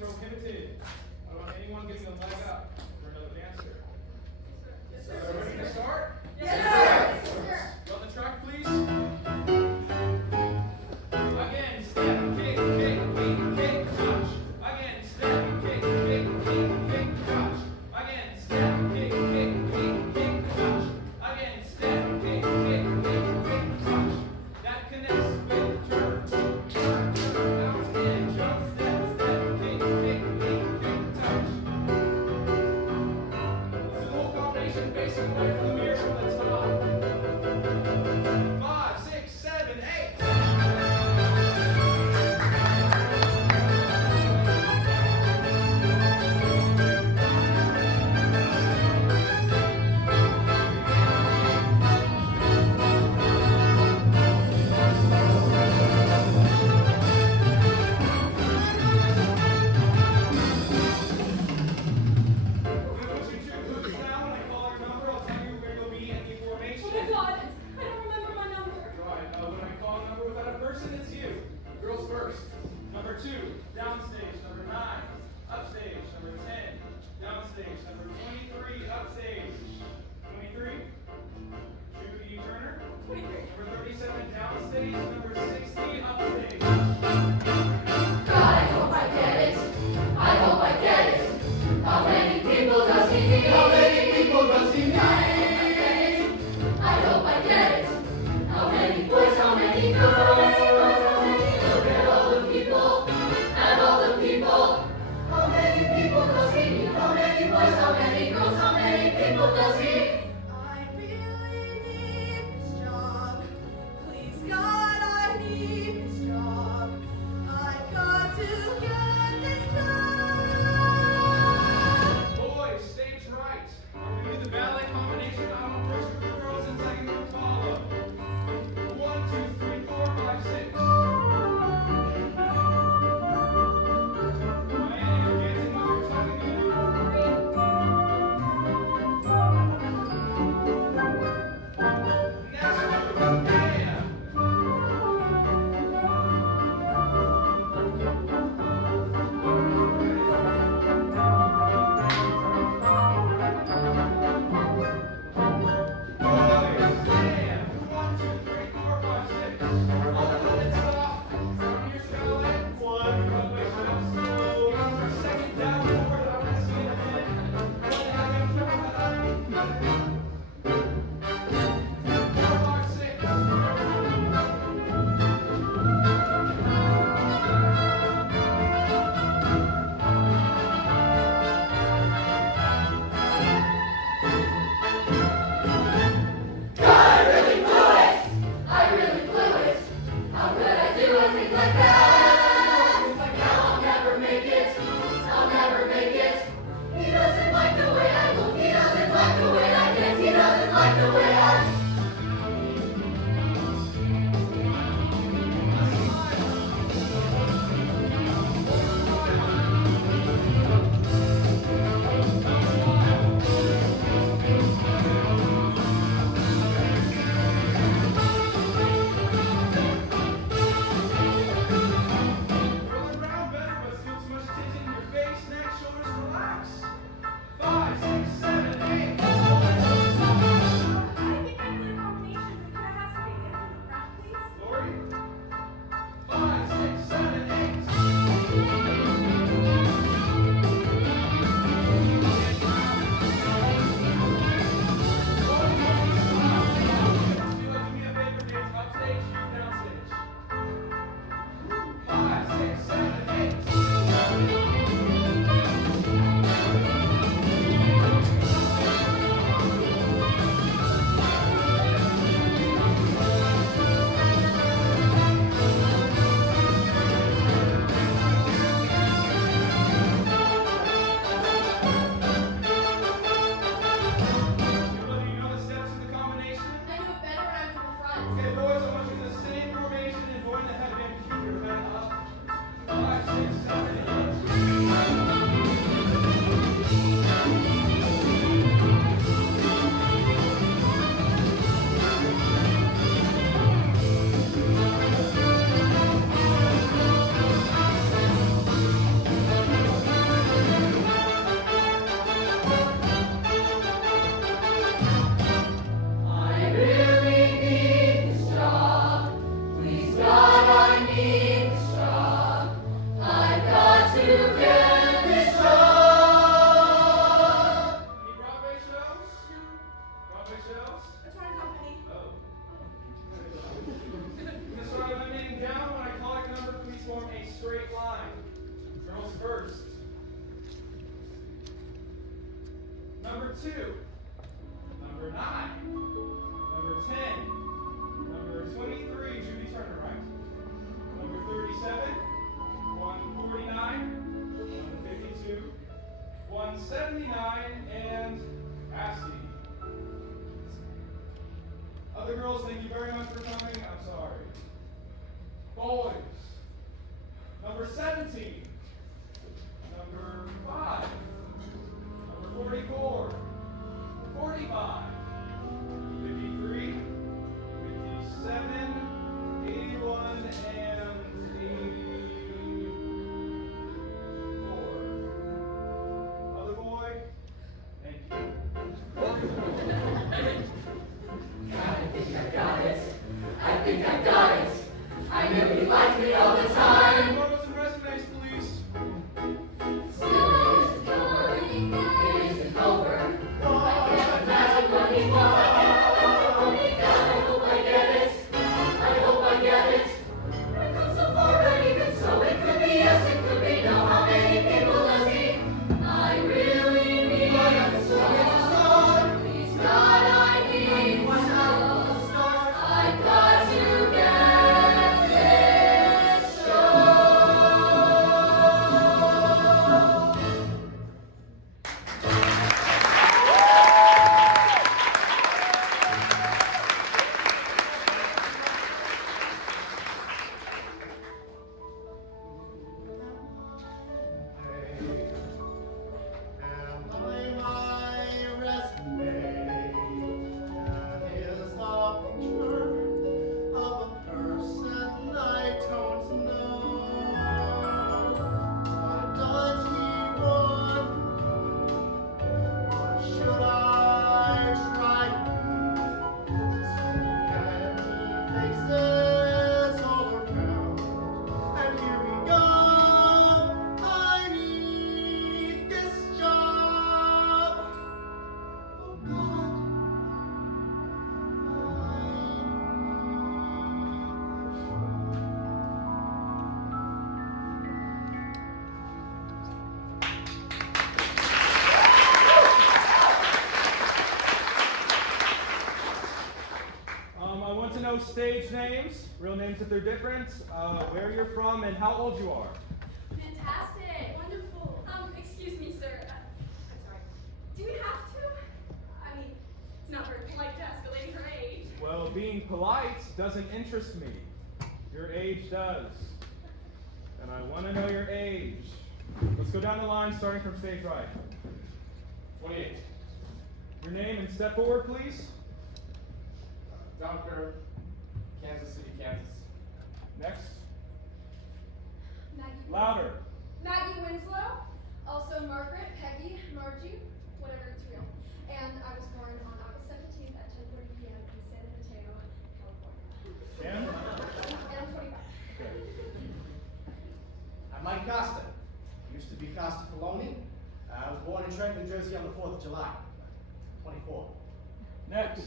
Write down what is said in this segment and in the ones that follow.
prohibited. I don't want anyone getting a leg up for another dancer. Yes, sir. Are we ready to start? Yes, sir. Yes, sir. Go on the track, please. Again, step, kick, touch. Again, step, kick, touch. Again, step, kick, touch. Again, step, kick, touch. That connects with turn, bounce in, jump, step, kick, touch. This is the whole combination facing away from the mirror from the top. 5, 6, 7, 8. yourselves? A torn company. Oh. I'm going to start eliminating down. When I call your number, please form a straight line. Girls first. Number 2. Number 9. Number 10. Number 23. Judy, turn her right. Number 37. 149. 152. 179. And Cassie. Other girls, thank you very much for coming. I'm sorry. Boys. Number 17. Number 5. Number 44. 45. 53. 57. 81. And 84. Other boy. Thank you. I think I got it. I knew you liked me all the time. Photos and resumes, please. Still is going, it isn't over. I can't imagine what he wants. Oh my God, I hope I get it. I hope I get it. I've come so far, but even so, it could be yes, it could be no. How many people does he? I really need a start. Please God, I need one start. I've got to get this show. I want to know stage names, real names if they're different, where you're from, and how old you are. Fantastic. Wonderful. Excuse me, sir. I'm sorry. Do we have to? I mean, it's not very polite to ask a lady her age. Well, being polite doesn't interest me. Your age does. And I want to know your age. Let's go down the line, starting from stage right. 28. Your name and step forward, please. Dunker, Kansas City, Kansas. Next. Maggie. Louder. Maggie Winslow. Also Margaret, Peggy, Margie, whatever it's real. And I was born on August 17th at 10:30 p.m. in San Mateo, California. And? And I'm 25. Okay. I'm Mike Costa. Used to be Costa Filoni. I was born in Trenton, New Jersey on the 4th of July. 24. Next.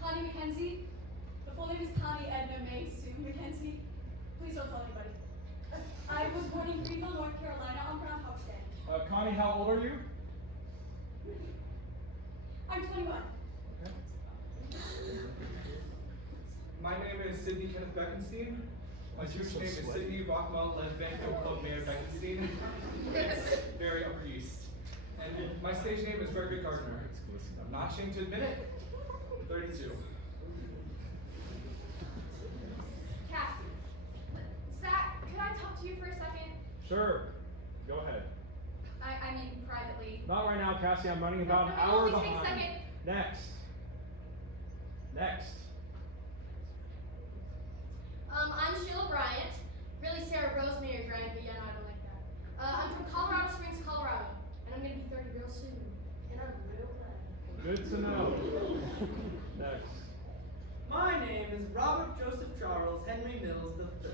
Connie McKenzie. The full name is Connie Edna May Sue McKenzie. Please don't tell anybody. I was born in Greenville, North Carolina on Groundhog's Day. Connie, how old are you? I'm 21. Okay. My name is Sydney Kenneth Beckenstein. My Jewish name is Sydney Rockmont Lesbanco Club Mayor Beckenstein. It's very Upper East. And my stage name is Gregory Gardner. I'm not ashamed to admit it. I'm 32. Cassie. Zach, could I talk to you for a second? Sure. Go ahead. I mean, privately. Not right now, Cassie. I'm running about an No, hour only take a behind. second. Next. Next. I'm Sheila Bryant. Really Sarah Rosemary Bryant, but yeah, no, I don't like that. I'm from Colorado Springs, Colorado, and I'm gonna be 30 real soon. And I'm real glad. Good to know. Next. My name is Robert Joseph Charles Henry Mills III,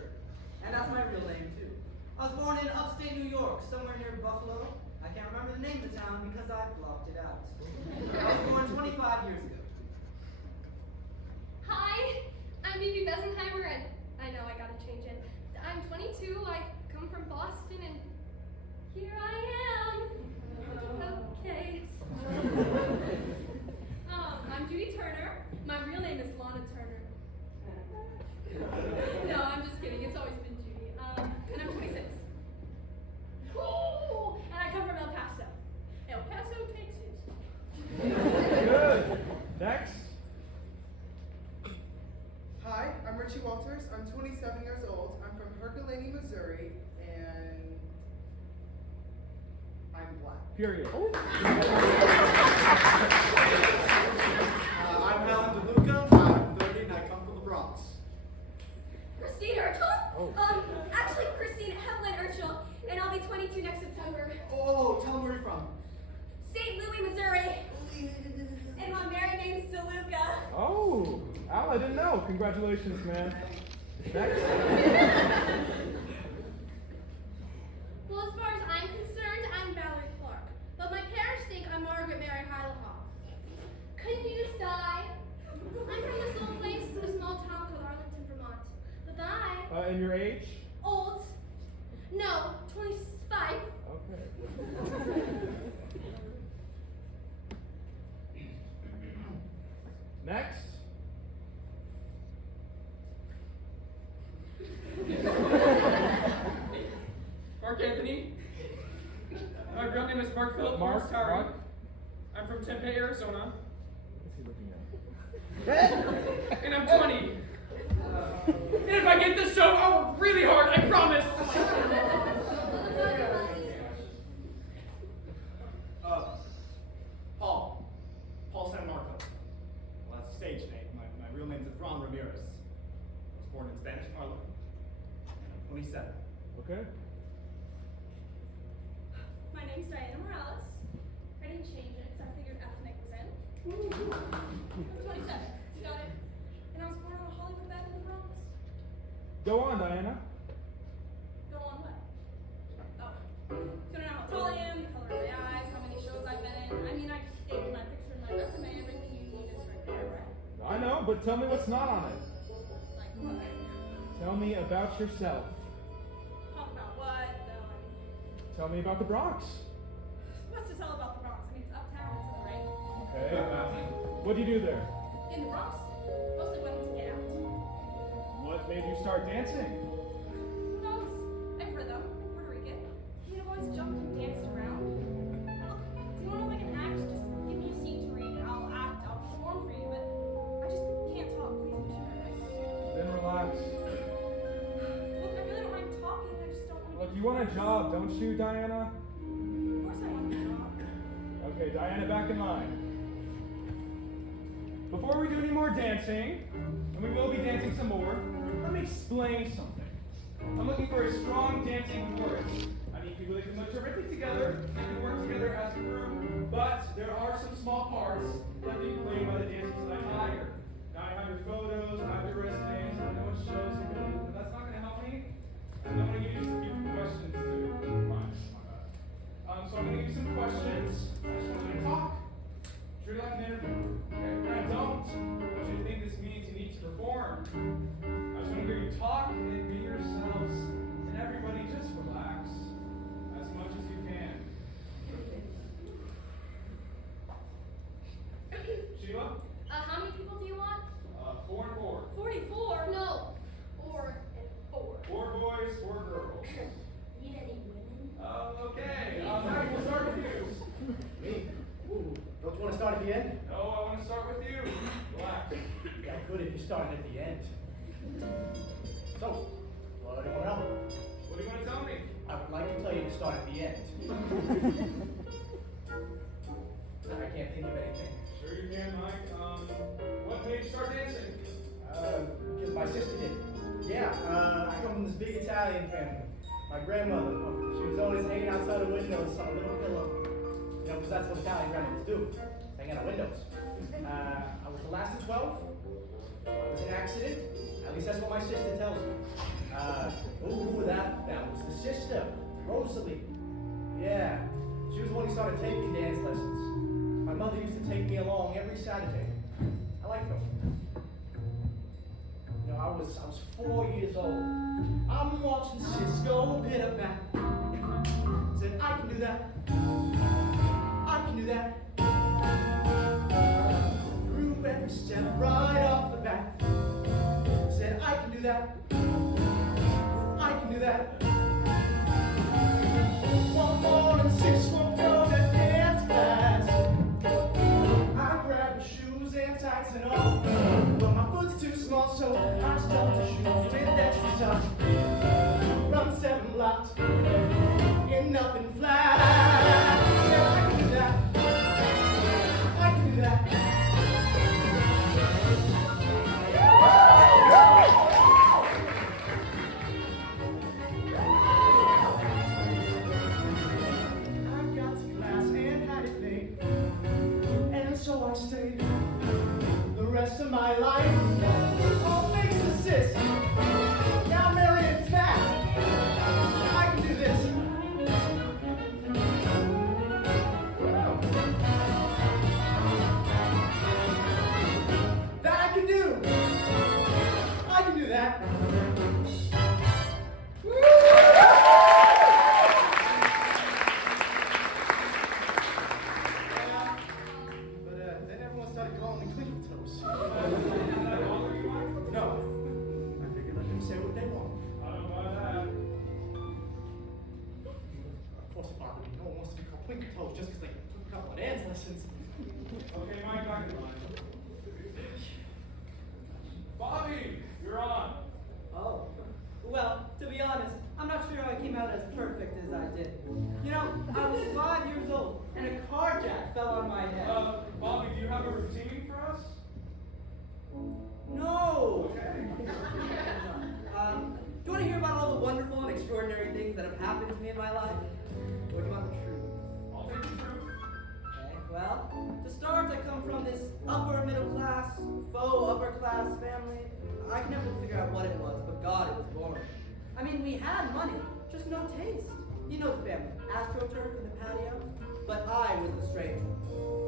and that's my real name too. I was born in upstate New York, somewhere near Buffalo. I can't remember the name of the town because I blocked it out. I 25 years ago. Hi, I'm Bibi Besenheimer, and I know I gotta change it. I'm 22, I come from Boston, and here I am. Okay. I'm Judy Turner. My real name is Lana Turner. No, I'm just kidding. It's always been Judy. And I'm 26. Ooh, and I come from El Paso. El Paso, Texas. Good. Next. Hi, I'm Richie Walters. I'm 27 years old. I'm from Herculaneum, Missouri, and I'm black. Period. I'm Alan DeLuca. I'm 30 and I come from the Bronx. Christine Urchel? Oh. Actually, Christine Evelyn Urchel, and I'll be 22 next September. Oh, tell them where you're from. St. Louis, Missouri. And my married name's DeLuca. Oh, Al, I didn't know. Congratulations, man. Next. Well, as far as I'm concerned, I'm Valerie Clark. But my parents think I'm Margaret Mary Heilehoff. Couldn't you just die? I'm from this little place in a small town called Arlington, Vermont. Bye-bye. And your age? Old. No, 25. Okay. Next. Mark Anthony. My real name is Mark Philip Mark. Morris-Towery. I'm from Tempe, Arizona. What's he looking at? And I'm 20. And if I get this show, I'll work really hard, I promise. Paul San Marco. Well, that's a stage name. My real name's Efron Ramirez. I was born in Spanish Harlem. And I'm 27. Okay. My name's Diana Morales. I didn't change it because I figured ethnic was in. I'm 27. Got it. And I was born on a Hollywood bed in the Bronx. Go on, Diana. Go on what? Oh. You don't know how tall I am, the color of my eyes, how many shows I've been in. I mean, I just gave you my picture and my resume. Everything you need is right there, right? I know, but tell me what's not on it. Like what? Tell me about yourself. Talk about what, though? Tell me about the Bronx. What's to tell about the Bronx? I mean, it's uptown, it's in the rain. Okay. What do you do there? In the Bronx, mostly went to get out. What made you start dancing? Who knows? I've rhythm, Puerto Rican. I mean, I've always jumped and danced around. Look, do you want to know if I can act? Just give me a scene to read. I'll act, I'll perform for you, but I just can't talk. Please, I'm too nervous. Then relax. Look, I really don't mind talking. I just don't want to. Look, you want a job, don't you, Diana? Of course I want a job. Okay, Diana, back in line. Before we do any more dancing, and we will be dancing some more, let me explain something. I'm looking for a strong dancing chorus. I need people that can look terrific together, that can work together as a group, but there are some small parts that can be played by the dancers that I hire. Now I have your photos, I have your resumes, I know what shows you've been in, but that's not going to help me. And I'm going to give you just a few questions to find. So I'm going to give you some questions. I just want you to talk. Treat it like an interview. Okay? I don't want you to think this means you need to perform. I just want to hear you talk and be yourselves. And everybody just relax as much as you can. Sheila? How many people do you want? 4 and 4. 44? No. 4 and 4. 4 boys, 4 girls. Need any women? Okay. Mike, we'll start with you. Me? Ooh. Don't you want to start at the end? No, I want to start with you. Relax. Yeah, good if you started at the end. So, what do you want to know? What do you want to tell me? I would like to tell you to start at the end. I can't think of anything. Sure you can, Mike. What made you start dancing? Because my sister did. Yeah, I come from this big Italian family. My grandmother, she was always hanging outside the windows on a little pillow. You know, because that's what Italian grandmothers do. Hang out of windows. I was the last of 12. It was an accident. At least that's what my sister tells me. That was the sister, Rosalie. Yeah, she was the one who started taking dance lessons. My My mother used to take me along every Saturday. I liked them. You know, I was 4 years old. I'm watching Cisco hit a bat. Said, I can do that. I can do that. Grew every step right off the bat. Said, I can do that. I can do that. One more and 6 won't go to dance class. I grabbed the shoes and tights and all, but my foot's too small, so I stuffed the shoes with extra socks. Run 7 blocks in nothing flat. Yeah, I can do that. I can do that. So I stayed the rest of my life. All thanks to Sis. Now married and fat. I can do this. That I can do. I can do that. Just because they took a couple of dance lessons. Okay, Mike, back in line. Bobby, you're on. Oh, well, to be honest, I'm not sure how I came out as perfect as I did. You know, I was 5 years old, and a car jack fell on my head. Bobby, do you have a routine for us? No! Okay. Do you want to hear about all the wonderful and extraordinary things that have happened to me in my life? Or do you want the truth? I'll take the truth. Okay, well, to start, I come from this upper middle class, faux upper class family. I can never figure out what it was, but God, it was boring. I mean, we had money, just no taste. You know the family, AstroTurf in the patio? But I was the stranger.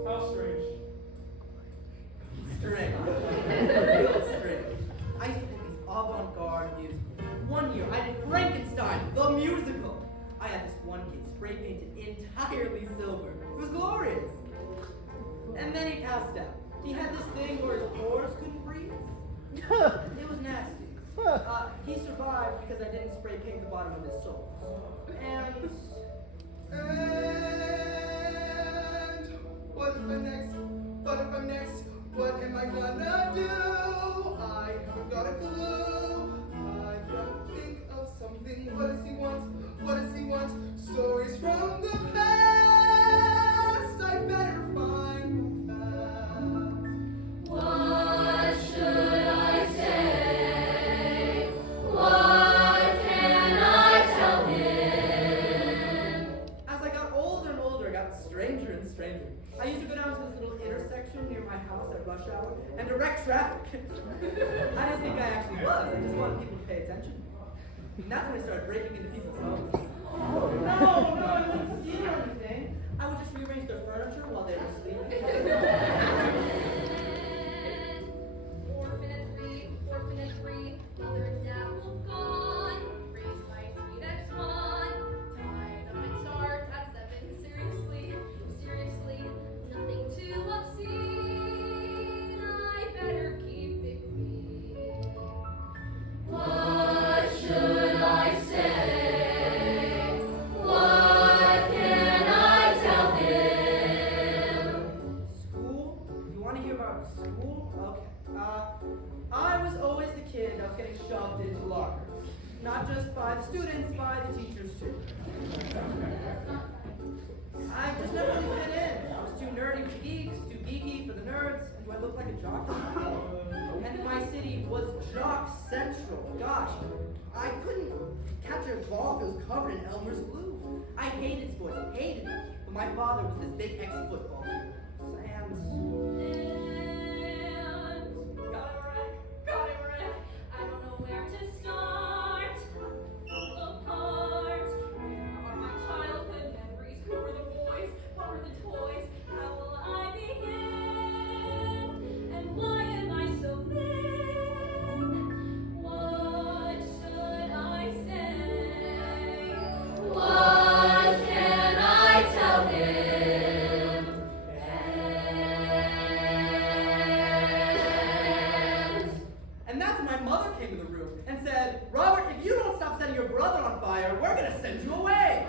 How strange. Strange. Real strange. I used to do these avant-garde musicals. One year, I did Frankenstein, the musical. I had this one kid spray painted entirely silver. It was glorious. And then he passed out. He had this thing where his pores couldn't breathe. It was nasty. He survived because I didn't spray paint the bottom of his soul. And what if I'm next? What if I'm next? What am I gonna do? I haven't got a clue. I've got to think of something. What does he want? What does he want? Stories from the past. I better find them fast. What should I say? What can I tell him? as I got older and older, I got stranger and stranger. I used to go down to this little intersection near my house at rush hour and direct traffic. I didn't think I actually was. I just wanted people to pay attention. And that's when I started breaking into people's homes. No, I wouldn't steal or anything. I would just rearrange their furniture while they were sleeping. Orphan at three, mother and dad both gone, raised by sweet ex-con, tied up and start at 7, seriously, nothing too obscene, I better keep it clean. What should I say? What can I tell him? School? You want to hear about school? Okay. I was always the kid that was getting shoved into lockers. Not just by the students, by the teachers too. I just never really fit in. I was too nerdy for the geeks, too geeky for the nerds, and do I look like a jock? And my city was jock central. Gosh, I couldn't catch a ball that was covered in Elmer's glue. I hated sports, hated it. But my father was this big ex-football player. Got it wreck. I don't know where to start. Fall apart. Where are my childhood memories? Who were the boys? What were the toys? How will I be brother on fire, we're gonna send you away.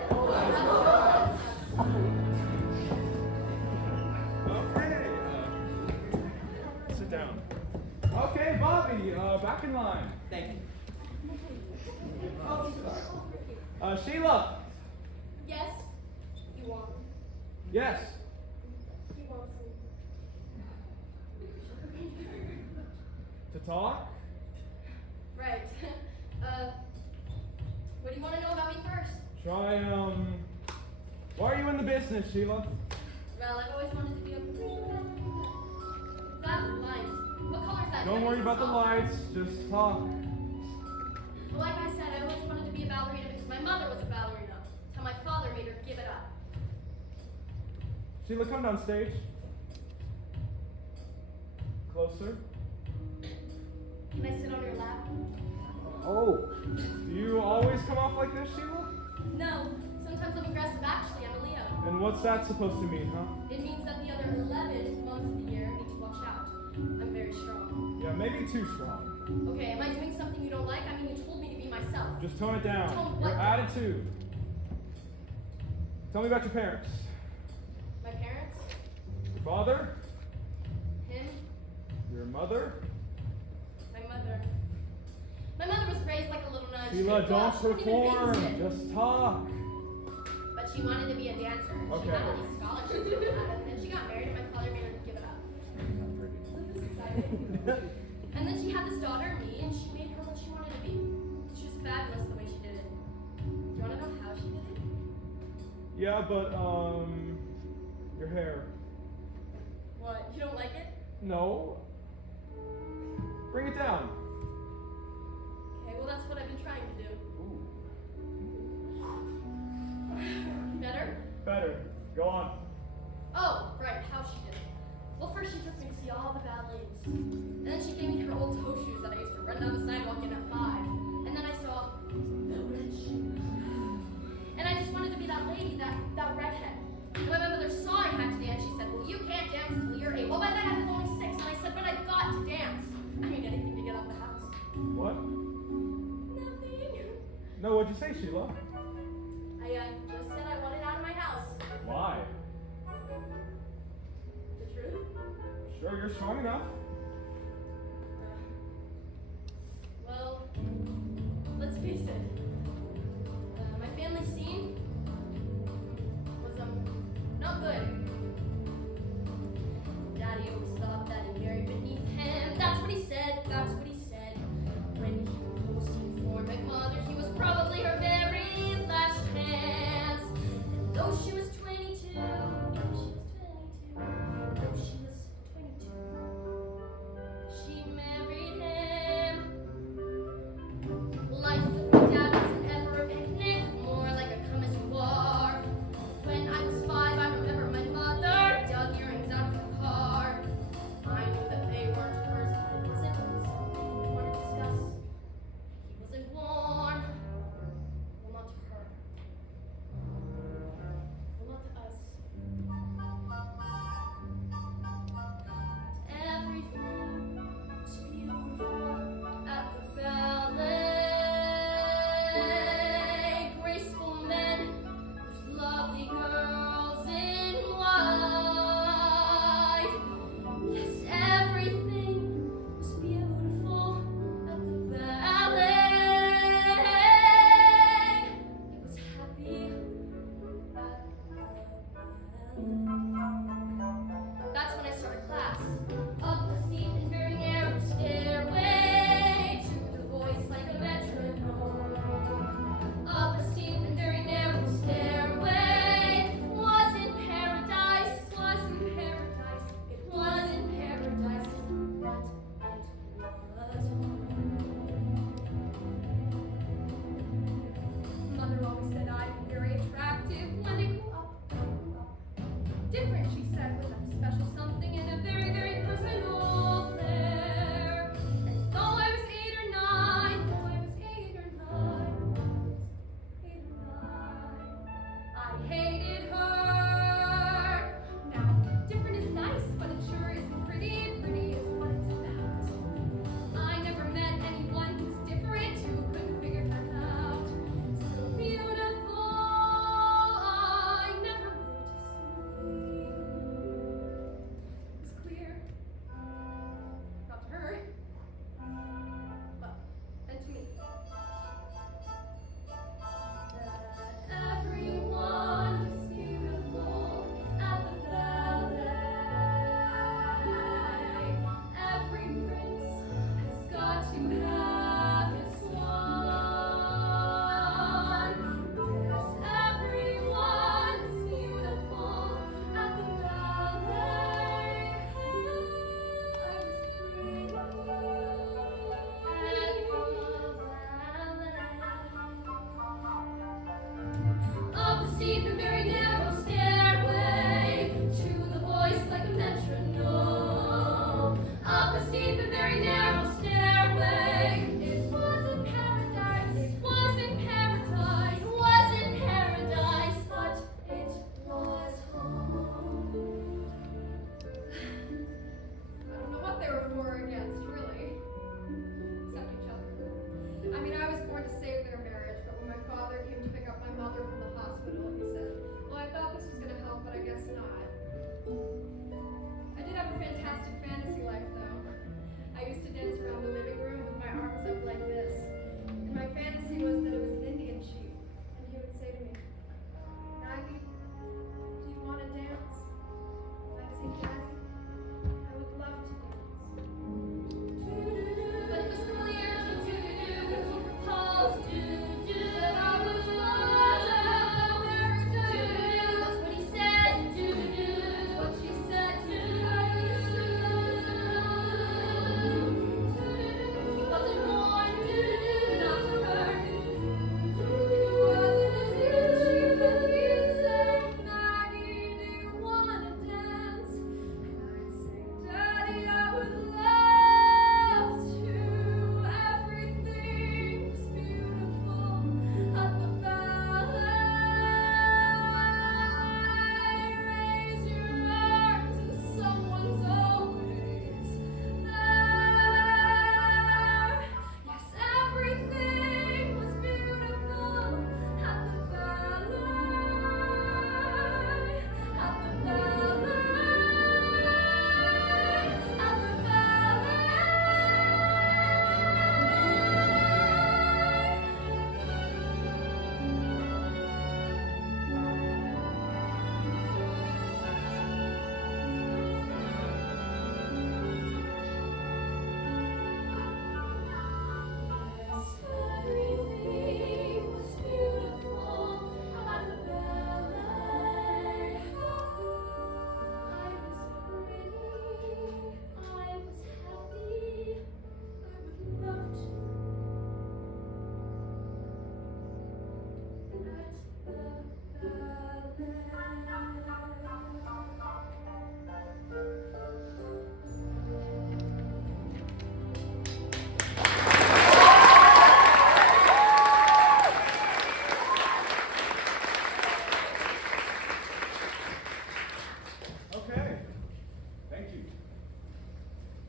Okay, sit down. Okay, Bobby, back in line. Thank you. Sheila. Yes? You want me? Yes. He wants me. To talk? Right. What do you want to know about me first? Try, why are you in the business, Sheila? Well, I've always wanted to be a that light. What color is that? Don't worry about the lights, just talk. Well, like I said, I always wanted to be a ballerina because my mother was a ballerina. Till my father made her give it up. Sheila, come down stage. Closer. Can I sit on your lap? Oh. Do you always come off like this, Sheila? No. Sometimes I'm aggressive. Actually, I'm a Leo. And what's that supposed to mean, huh? It means that the other 11 months of the year need to watch out. I'm very strong. Yeah, maybe too strong. Okay, am I doing something you don't like? I mean, you told me to be myself. Just tone it down. Tone Your what? attitude. Tell me about your parents. My parents? Your father? Him? Your mother? My mother. My mother was raised like a little nun. She Sheila, didn't go out, don't she wouldn't even perform. babysit. Just talk. But she wanted to be a dancer. She Okay. had all these scholarships and that, and then she got married and my father made her give it up. This is exciting. And then she had this daughter, me, and she made her what she wanted to be. She was fabulous the way she did it. Do you want to know how she did it? Yeah, but, your hair. What? You don't like it? No. Bring it down. Okay, well that's what I've been trying to do. Ooh. Better? Better. Go on. Oh, right, how she did it. Well, first she took me to see all the ballets. And then she gave me her old toe shoes that I used to run down the sidewalk in at 5. And then I saw the witch. And I just wanted to be that lady, that redhead. And when my mother saw I had to dance, she said, well, you can't dance until you're 8. Well, by then I was only 6, and I said, but I've got to dance. I mean, anything to get out of the house. What? Nothing. No, what'd you say, Sheila? I just said I wanted out of my house. Why? The truth? Sure, you're strong enough. Well, let's face it. My family scene was not good. Daddy always thought that he married beneath him. That's what he said. That's what he said. When he proposed to inform my mother, he was probably her very last chance. And though she was 22, she married him. Life with my dad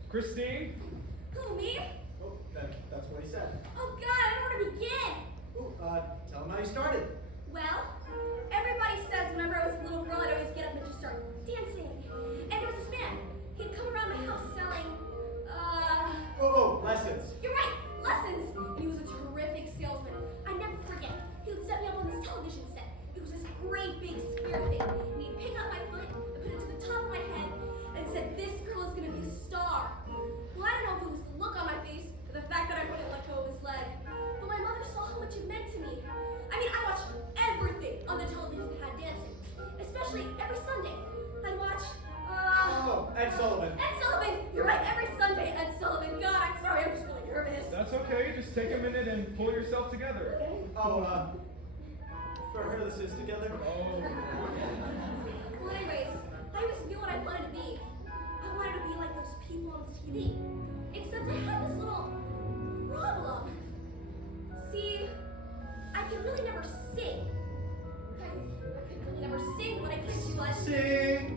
Christine? Who, me? Oh, that's what he said. Oh God, I don't want to begin. Oh, tell him how you started. Well, everybody says whenever I was a little girl, I'd always get up and just start dancing. And there was this man. He'd come around my house selling, Lessons. You're right, lessons. And he was a terrific salesman. I never forget. He would set me up on this television set. It was this great big square thing. And he'd pick up my foot and put it to the top of my head and said, "This girl is gonna be a star." Well, I don't know if it was the look on my face or the fact that I wouldn't let go of his leg. But my mother saw how much it meant to me. I mean, I watched everything on the television that had dancing. Especially every Sunday. I'd watch, Ed Sullivan. Ed Sullivan! You're right, every Sunday, Ed Sullivan. God, I'm sorry, I'm just really nervous. That's okay. Just take a minute and pull yourself together. Okay. For her, this is together. Oh. Well, anyways, I always knew what I wanted to be. I wanted to be like those people on TV. Except I had this little problem. See, I could really never sing. I could really never sing, but I could do was Sing.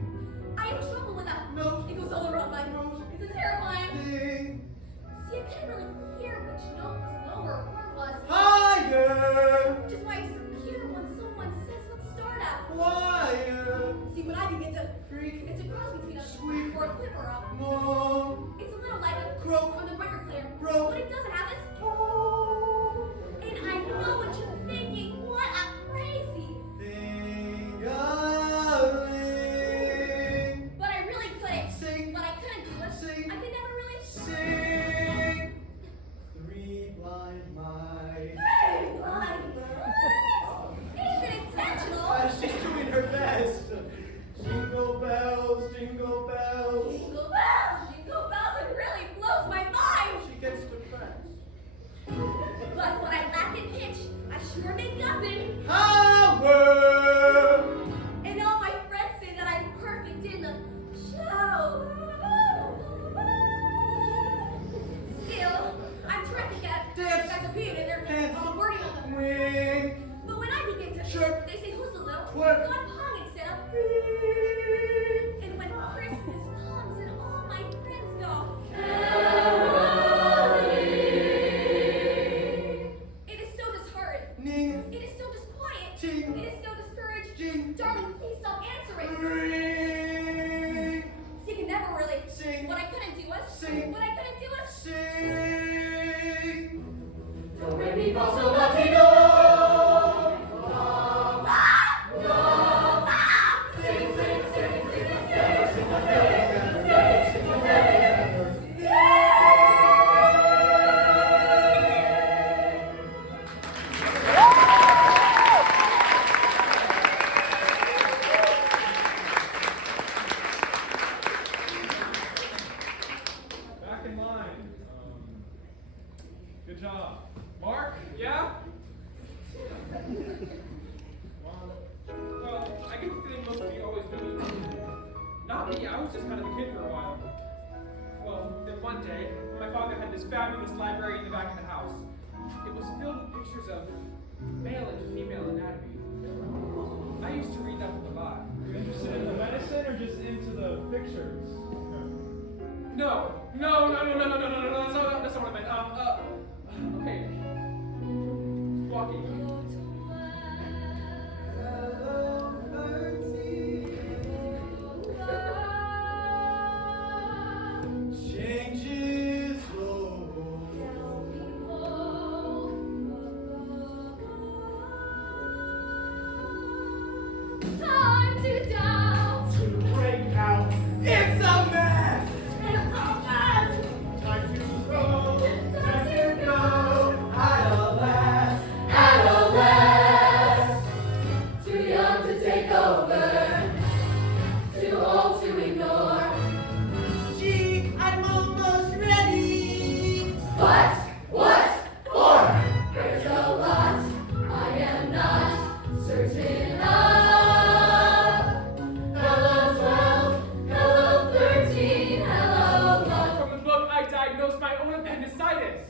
I have trouble with that. No. It goes all around my nose. It's a terrifying. Sing. See, I couldn't really hear which note was lower or was. Higher. Which is why I disappear when someone says let's start out. Wire. See, when I begin to Creak. it's a cross between a Squeak. or a clip or a. Moan. It's a little like a Croak. on the record player. Croak. What it doesn't have is. Oh. And I know what you're thinking. What a crazy. Fingering. But I really couldn't. Sing. What I couldn't do was. Sing. I could never really. Sing. Three blind mice. Hey, blind mice. It isn't intentional. She's doing her best. Jingle bells, jingle bells. Jingle bells, jingle bells. It really blows my mind. She gets depressed. But when I lack in pitch, I sure make up in. Power. And all my friends say that I'm perfect in the show. Still, I'm terrific at Dance. as a being in their Dance. I'm a wording on the Wing. But when I begin to Chirp. they say who's the little Twerk. God Pong instead of and when Christmas comes and all my friends go it is so disheartened. It is so disquiet. Ting. It is so discouraged. Jing. Darling, please stop answering. Ring. So you can never really Sing. What I couldn't do was Sing. What I couldn't do was Sing. Do, re, mi, fa, sol, la, ti, do. Sing, sing, sing, sing, sing, sing, sing, sing, Back in line. Good job. Mark? Yeah? Well, I get the feeling most of you always knew me. Not me, I was just kind of a kid for a while. Well, then one day, my father had this fabulous library in the back of the house. It was filled with pictures of male and female anatomy. I used to read them a lot. You're interested in the medicine or just into the pictures? No, that's not what I meant. Okay. Walking. Hello, Bertie. Changes time to doubt. to break out. It's a mess. It's a mess. Time to go. Time to go. I'll last. too young to take over, too old to ignore. Gee, I'm almost ready. But what for? There's a lot I am not certain of. Hello 12, hello 13, hello 1. From the book, I diagnosed my own appendicitis.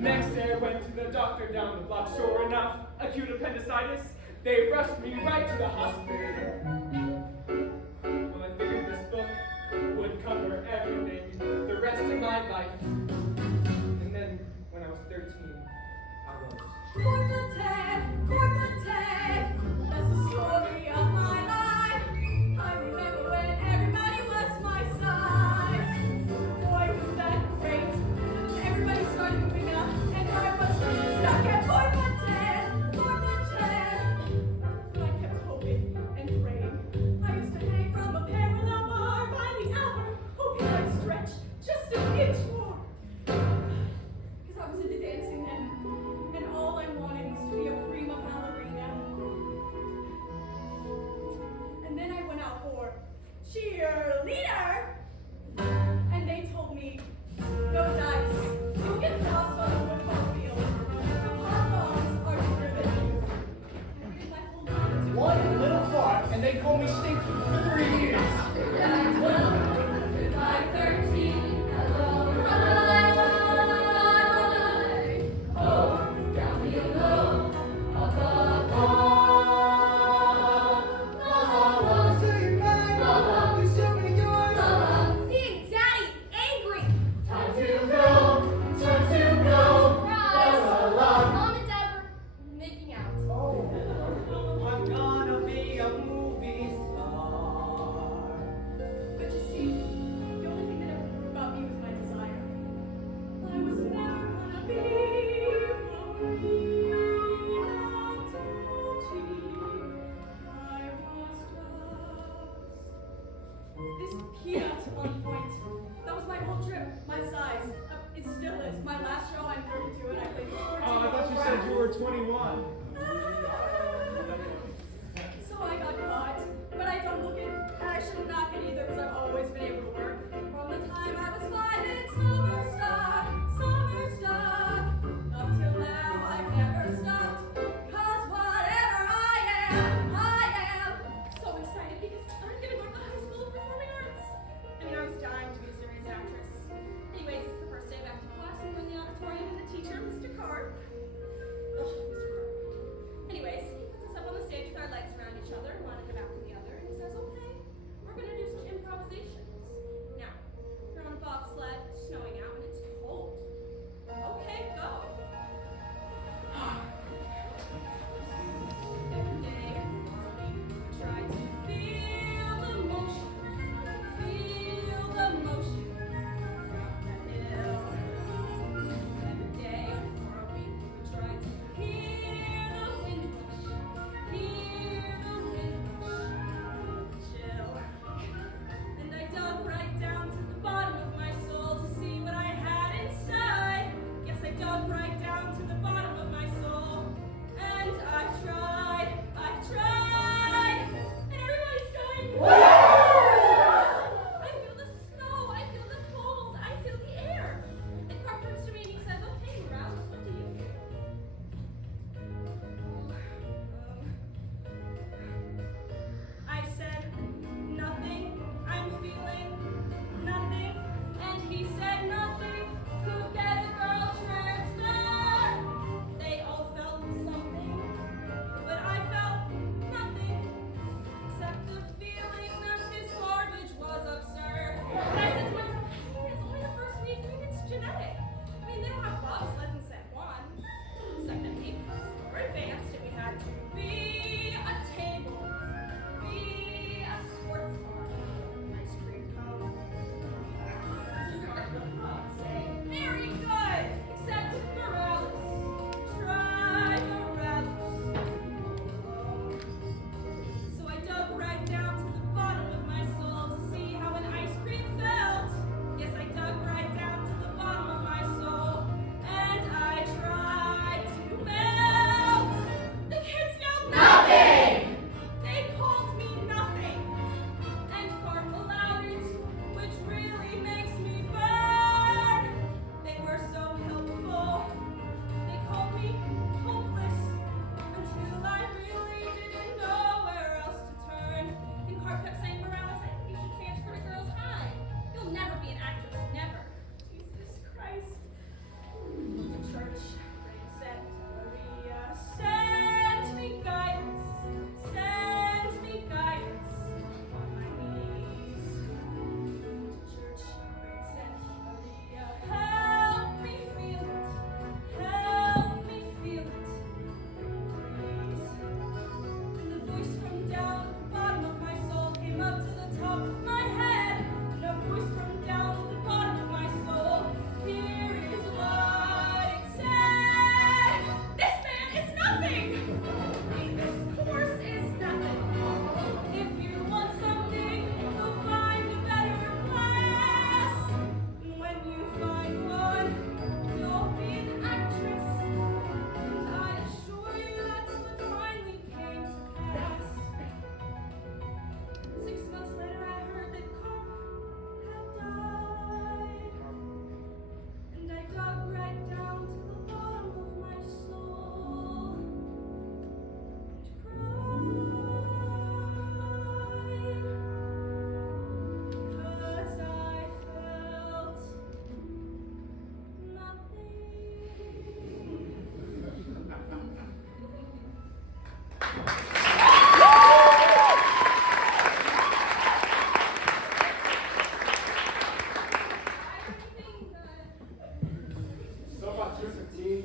Next day, I went to the doctor down the block. Sure enough, acute appendicitis. They rushed me right to the hospital. Well, I figured this book would cover everything. The rest of my nightlife. And then, when I was 13, I was. Corporate Ted, that's the story of my life. I remember when everybody was my size. Boy, was that great. Everybody started moving up, and I was stuck at Corporate Ted. But I kept hoping and praying. I used to hang from a parallel bar by the hour, hoping I'd stretch just an inch more. Because I was into dancing then, and all I wanted was to be a prima ballerina. And then I went out for cheerleader, and they told me, no dice, you'll get lost on the football field. The pom-poms are bigger than you. I waited my whole life to One little fart, and they call me Stinky for 3 years. Goodbye 12, goodbye 13, hello, bye, bye. Oh, down below, up above. Say goodbye. Please show me yours. Seeing Daddy angry. Time to go, time to go. Surprise. La, la, la. Mom and Dad were making out. I'm gonna be a movie star. But you see, the only thing that ever grew about me was my desire. I was never gonna be what we had to achieve. I was just this peanut on point. That was my whole trip, my size. It still is. My last show, I'm 32 and I played this 14. Oh, I thought you said you were 21. So I got caught, but I don't look it, and I shouldn't knock it either because I've always been able to work. From the time I was 5 in summer stock, up till now I've never stopped. Cause whatever I am so excited because I'm gonna go to the High School of Performing Arts. I mean, I was dying to be a serious actress. Anyways, it's the first day of acting class and we're in the auditorium and the teacher, Mr. Card. Ugh, Mr. Card. Anyways, he puts us up on the stage with our legs around each other, one in the back of the other, and he says, okay, we're gonna do some improvisations. Now, you're on a box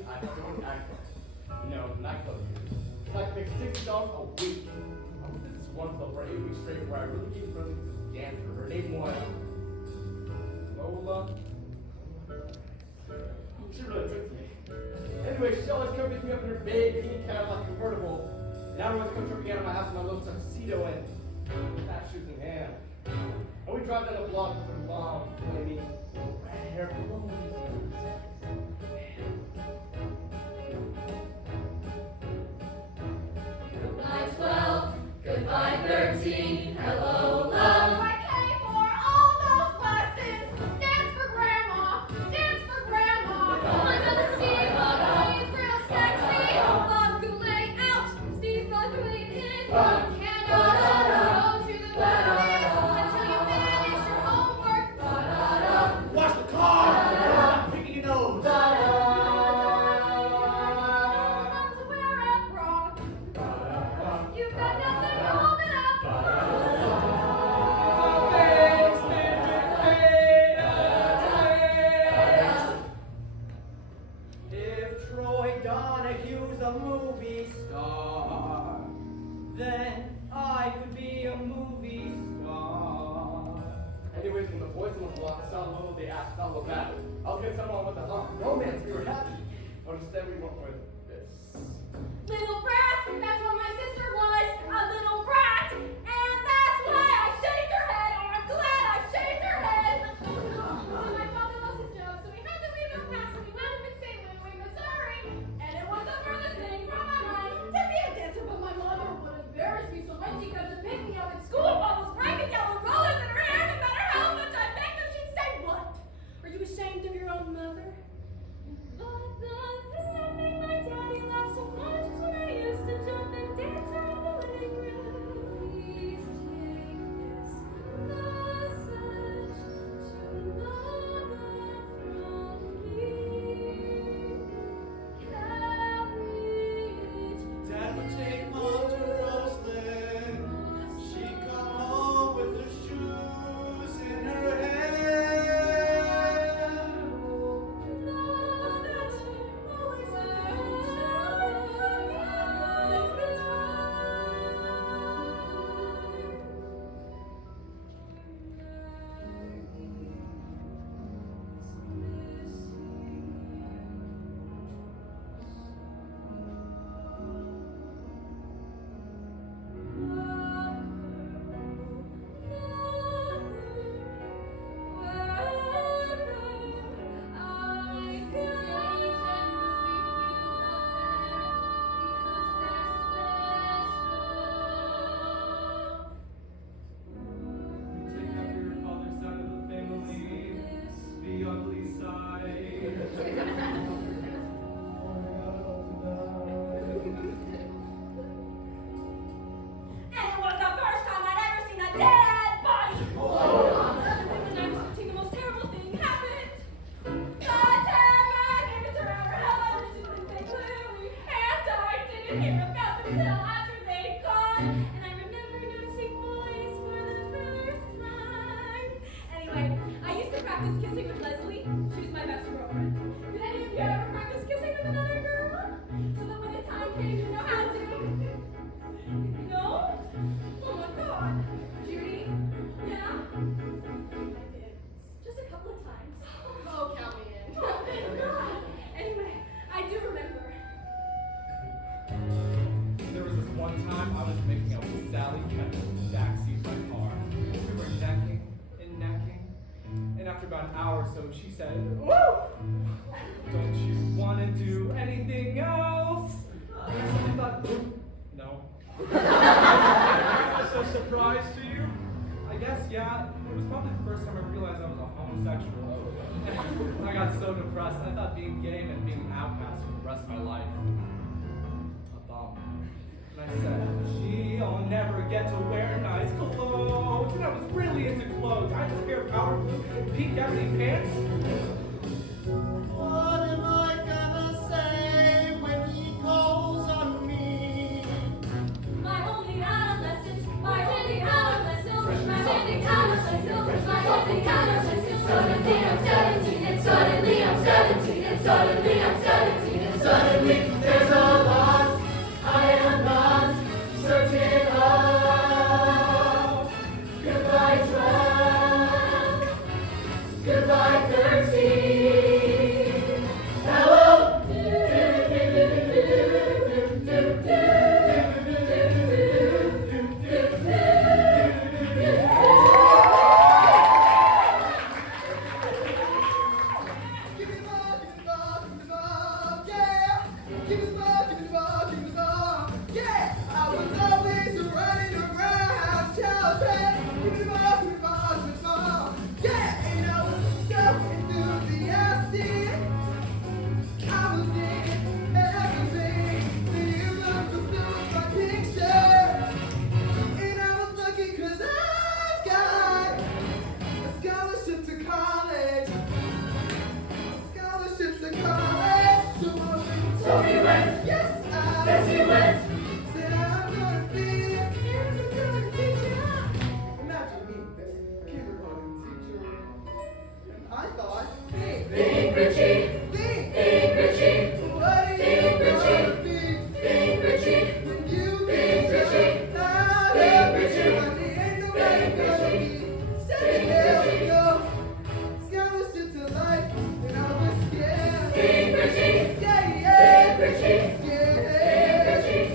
I'm doing nightclub. You know, nightclub years. I can make $60 a week. I was in this one club for 8 weeks straight where I really gave friendly to this dancer. Her name was Lola. She really took to me. Anyway, she always come pick me up in her big pink Cadillac convertible. And I would always come tripping out of my house in my little tuxedo and fat shoes in hand. And we drive down the block with her long, flaming, red hair blowing. Goodbye 12, goodbye 13, hello love. I came for all those lessons. Dance for grandma, dance for grandma. My mother Steve Buckley's real sexy. Bob Goulet out, Steve Buckley in. Cannot go to the movies until you finish your homework. Watch the car! I'm picking your nose. To wear a bra. You've got nothing holding up. If Troy Donahue's a movie star, then I could be a movie star. Anyways, when the boys on the block saw Lola, they asked not what mattered. I was gonna tell them what the romance, we were happy. But instead we went with this. Little brat, that's what my sister was, a little brat. And that's why I shaved her head, or I'm glad I shaved her head. My father loves his job, so we had to leave El Paso. We wound up in St. Louis, Missouri. And it was the furthest thing from my mind to be a dancer, but my mother would embarrass me. So when she comes to pick me up at school, all those ragged yellow rollers in her hair, no matter how much I begged her, she'd say, "What? Are you ashamed of your own mother?" But the thing that made my daddy laugh so much was when I used to jump and dance around the living room. Please take this message to mother from me. Carry it. Dad would take Mom to Roseland. She'd come home with her shoes in her hand. Take up your father's side of the family, the ugly side. And it was the first time I'd ever seen a dead body. When I was 15, the most terrible thing happened. The dead man came to turn out her hell over in St. Louis, and I didn't hear about them until after they'd gone. And I remember noticing boys for the first time. Anyway, I used to practice kissing with Leslie. She was my best girlfriend. Did any of you ever practice kissing with another girl? So that when the time came, you know how to. No? Oh my god. Judy? Yeah? I did. Just a couple of times. Oh, count me in. Oh, thank God. Anyway, I do remember. There was this one time I was making out with Sally Kettle in the backseat of my car. We were necking and necking. And after about an hour or so, she said, "Woo! Don't you want to do anything else?" And I suddenly thought, no. Was this a surprise to you? I guess, yeah. It was probably the first time I realized I was a homosexual. And I got so depressed. I thought being gay meant being an outcast for the rest of my life. A bum. And I said, "Gee, I'll never get to wear nice clothes." And I was really into clothes. I had this pair of powder blue, pink ebony pants. What am I gonna say when he calls on me? My only adolescence, my only adolescence, my only adolescence, my only adolescence. Suddenly I'm 17, and suddenly I'm 17, and suddenly I'm 17, and Goodbye, 13. Hello. Give me the ball, yeah. Give me the ball, give me the ball, give me the ball, yeah. I was always running around shouting. Give me the ball, give me the ball, give me the ball, yeah. And I was so enthusiastic. I was in everything. Then you looked fulfilled my picture. And I was lucky 'cause I got a scholarship to college. Scholarships to college. So he went. Yes, Yes, he went. said I'm gonna be a kindergarten teacher. Imagine me, this kindergarten teacher. And I thought, hey, Think Richie. think, Richie. what are you Think, Richie. gonna be? Think Richie. When you Think, be Richie. now, Think, Richie. honey, ain't nobody Think, gonna Richie. be standing there with no scholarship to life. And I was scared. Think Richie. Yeah, Think yeah. Richie. Yeah. Richie.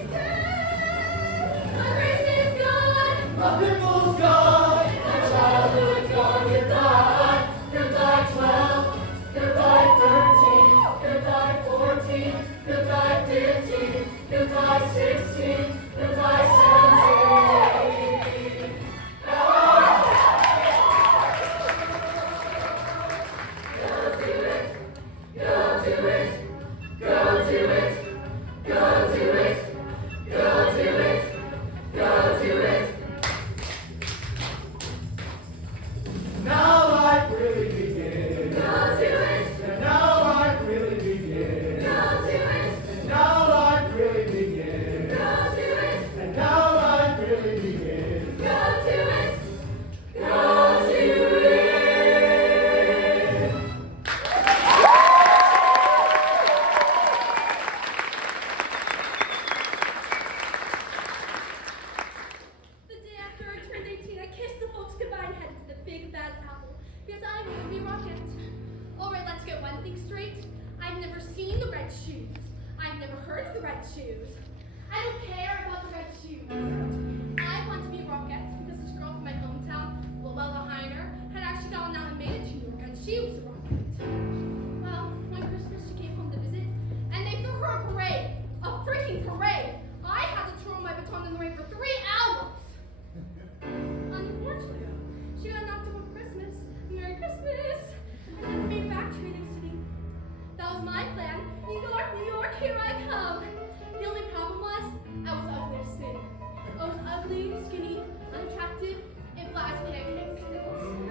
My race is gone. My pimple's gone. My childhood gone. Goodbye. Goodbye, 12. Goodbye, 13. Goodbye, 14. Goodbye, 15. Goodbye, 16. Goodbye, 17. Go do it. Go do it. Go do it. Go do it. Go do it. Go do it. Now life really begins. Go do it. And now life really begins. Go do it. And now life really begins. Go do it. And now life really begins. Go do it. Go do it. The day after I turned 18, I kissed the folks goodbye and headed to the big bad apple because I knew to be rocket. All right, let's get one thing straight. I've never seen the red shoes. I've never heard of the red shoes. I don't care about the red shoes. I want to be rocket because this girl from my hometown, Luella Heiner, had actually gone down and made it to New York, and she was a rocket. Well, one Christmas she came home to visit, and they threw her a parade, a freaking parade. I had to throw my baton in the rain for 3 hours. Unfortunately, she got knocked up on Christmas. Merry Christmas! And never made it back to Radio City. That was my plan. New York, here I come. The only problem was, I was ugly as sin. I was ugly, skinny, unattractive, and flat as pancakes.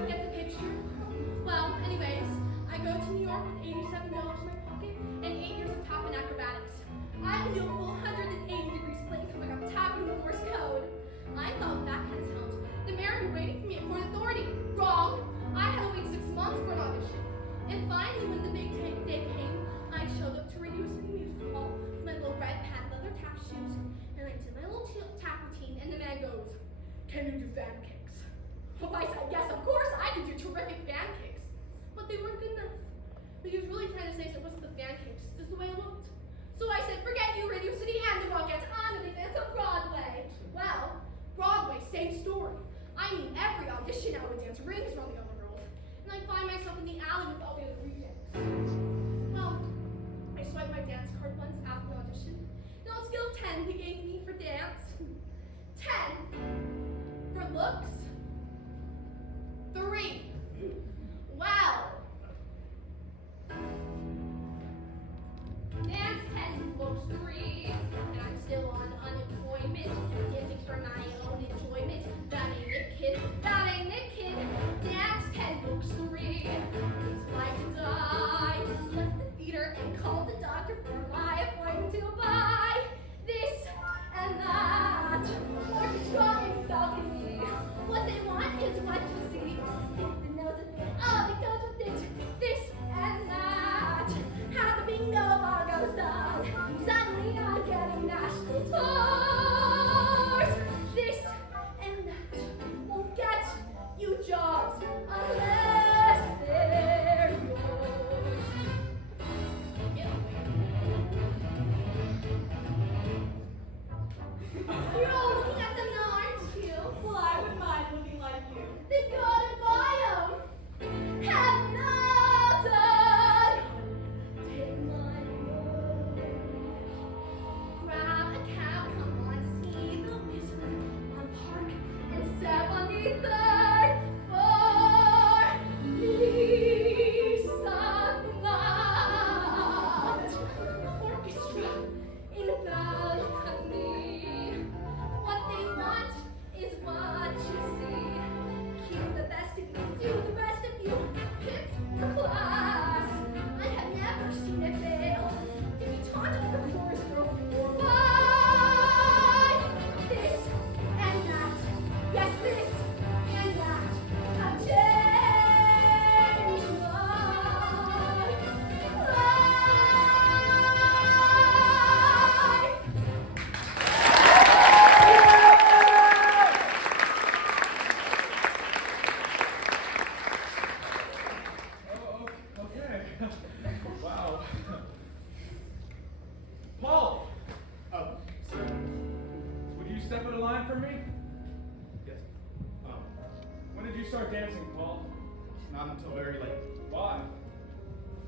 Get the picture? Well, anyways, I go to New York with $87 in my pocket and 8 years of top in acrobatics. I can do a full 180-degree split and come back up tapping the Morse code. I thought with that kind of talent, the mayor would be waiting for me at Port Authority. Wrong! I had to wait 6 months for an audition. And finally, when the big day came, I showed up to Radio City Music Hall with my little red patent leather tap shoes, and I did my little tap routine, and the man goes, "Can you do fan kicks?" Well, I said, yes, of course, I can do terrific fan kicks. But they weren't good enough. But he was really trying to say it wasn't the fan kicks, just the way it looked. So I said, forget you, Radio City and the Rockets, I'm gonna dance on Broadway. Well, Broadway, same story. I mean, every audition I would dance rings around the other girls, and I'd find myself in the alley with all the other rejects. Well, I swiped my dance card once after the audition, and on skill 10 they gave me for dance, 10 for looks, 3. Wow, start dancing, Paul? Not until very late. Why?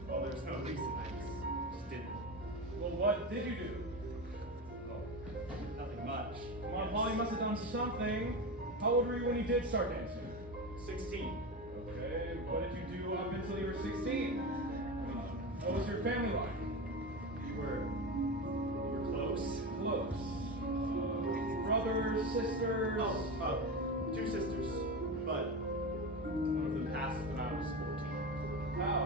Well, there's no reason. I just didn't. Well, what did you do? Well, nothing much. Come on, Paul, you must have done something. How old were you when you did start dancing? 16. Okay, what did you do up until you were 16? What was your family like? We were close. Close. Brothers, sisters? Two sisters. But one of them passed when I was 14. How?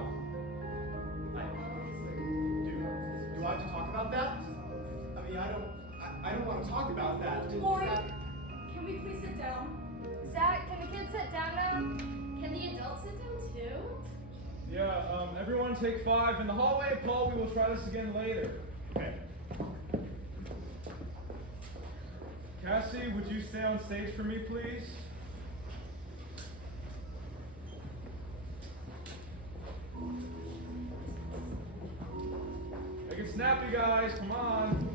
Do I have to talk about that? I mean, I don't want to talk about that. Maury, can we please sit down? Zach, can the kids sit down now? Can the adults sit down too? Yeah, everyone take 5 in the hallway. Paul, we will try this again later. Okay. Cassie, would you stay on stage for me, please? Make it snappy, guys. Come on.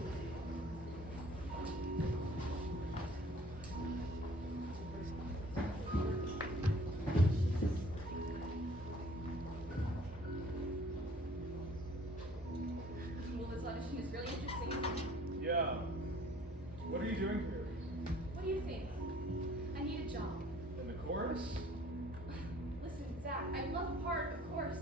Well, this audition is really interesting. Yeah. What are you doing here? What do you think? I need a job. In the chorus? Listen, Zach, I'd love a part, of course,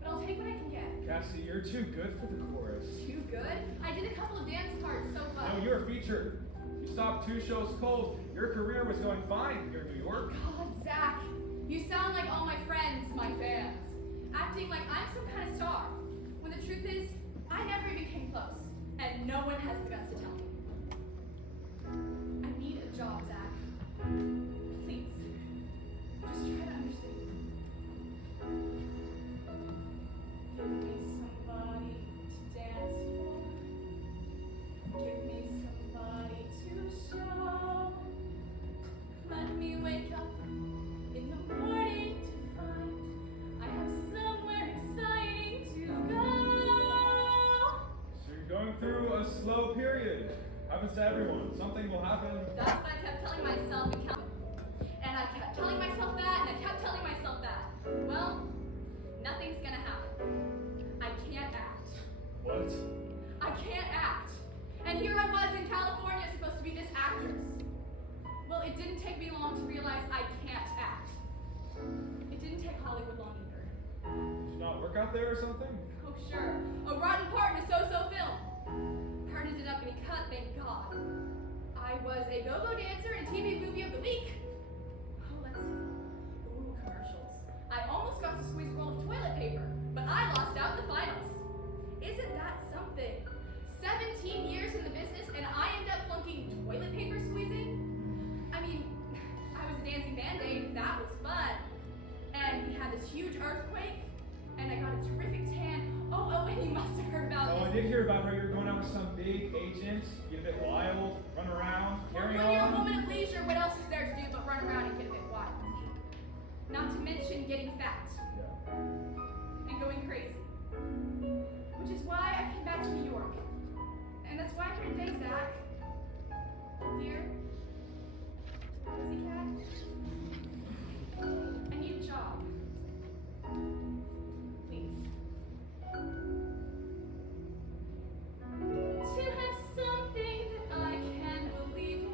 but I'll take what I can get. Cassie, you're too good for the chorus. Too good? I did a couple of dance parts, so what? No, you're featured. You stopped 2 shows cold. Your career was going fine here in New York. God, Zach, you sound like all my friends, my fans, acting like I'm some kind of star, when the truth is, I never even came close, and no one has the guts to tell me. I need a job, Zach. Please, just try to understand. Give me somebody to dance for. Give me somebody to show. Let me wake up in the morning to find I have somewhere exciting to go. So you're going through a slow period. Happens to everyone. Something will happen. That's what I kept telling myself and I kept telling myself that, and I kept telling myself that. Well, nothing's gonna happen. I can't act. What? I can't act. And here I was in California supposed to be this actress. Well, it didn't take me long to realize I can't act. It didn't take Hollywood long either. Did you not work out there or something? Oh, sure. A rotten part in a so-so film. Part ended up getting cut, thank God. I was a go-go dancer in TV movie of the week. Oh, let's see. Ooh, commercials. I almost got to squeeze a roll of toilet paper, but I lost out in the finals. Isn't that something? 17 years in the business, and I ended up flunking toilet paper squeezing? I mean, I was a dancing band-aid, that was fun. And we had this huge earthquake, and I got a terrific tan. Oh, and you must have heard about Oh, I this. did hear about how you were going out with some big agent, get a bit wild, run around, carry When you're a on. woman of leisure, what else is there to do but run around and get a bit wild? Not to mention getting fat Yeah. and going crazy. Which is why I came back to New York. And that's why I'm here today, Zach. Dear Pussycat, I need a job. Please. To have something that I can believe in.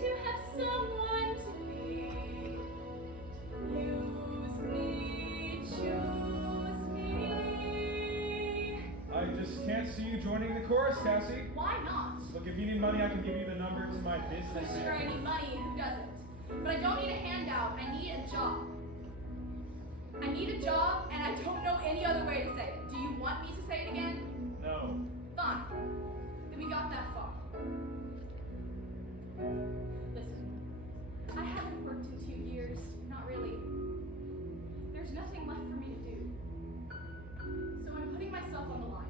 To have someone to be. Use me, choose me. I just can't see you joining the chorus, Cassie. Why not? Look, if you need money, I can give you the number to my business Sure, I manager. need money, who doesn't? But I don't need a handout, I need a job. I need a job, and I don't know any other way to say it. Do you want me to say it again? No. Fine. Then we got that far. Listen, I haven't worked in 2 years, not really. There's nothing left for me to do. So I'm putting myself on the line.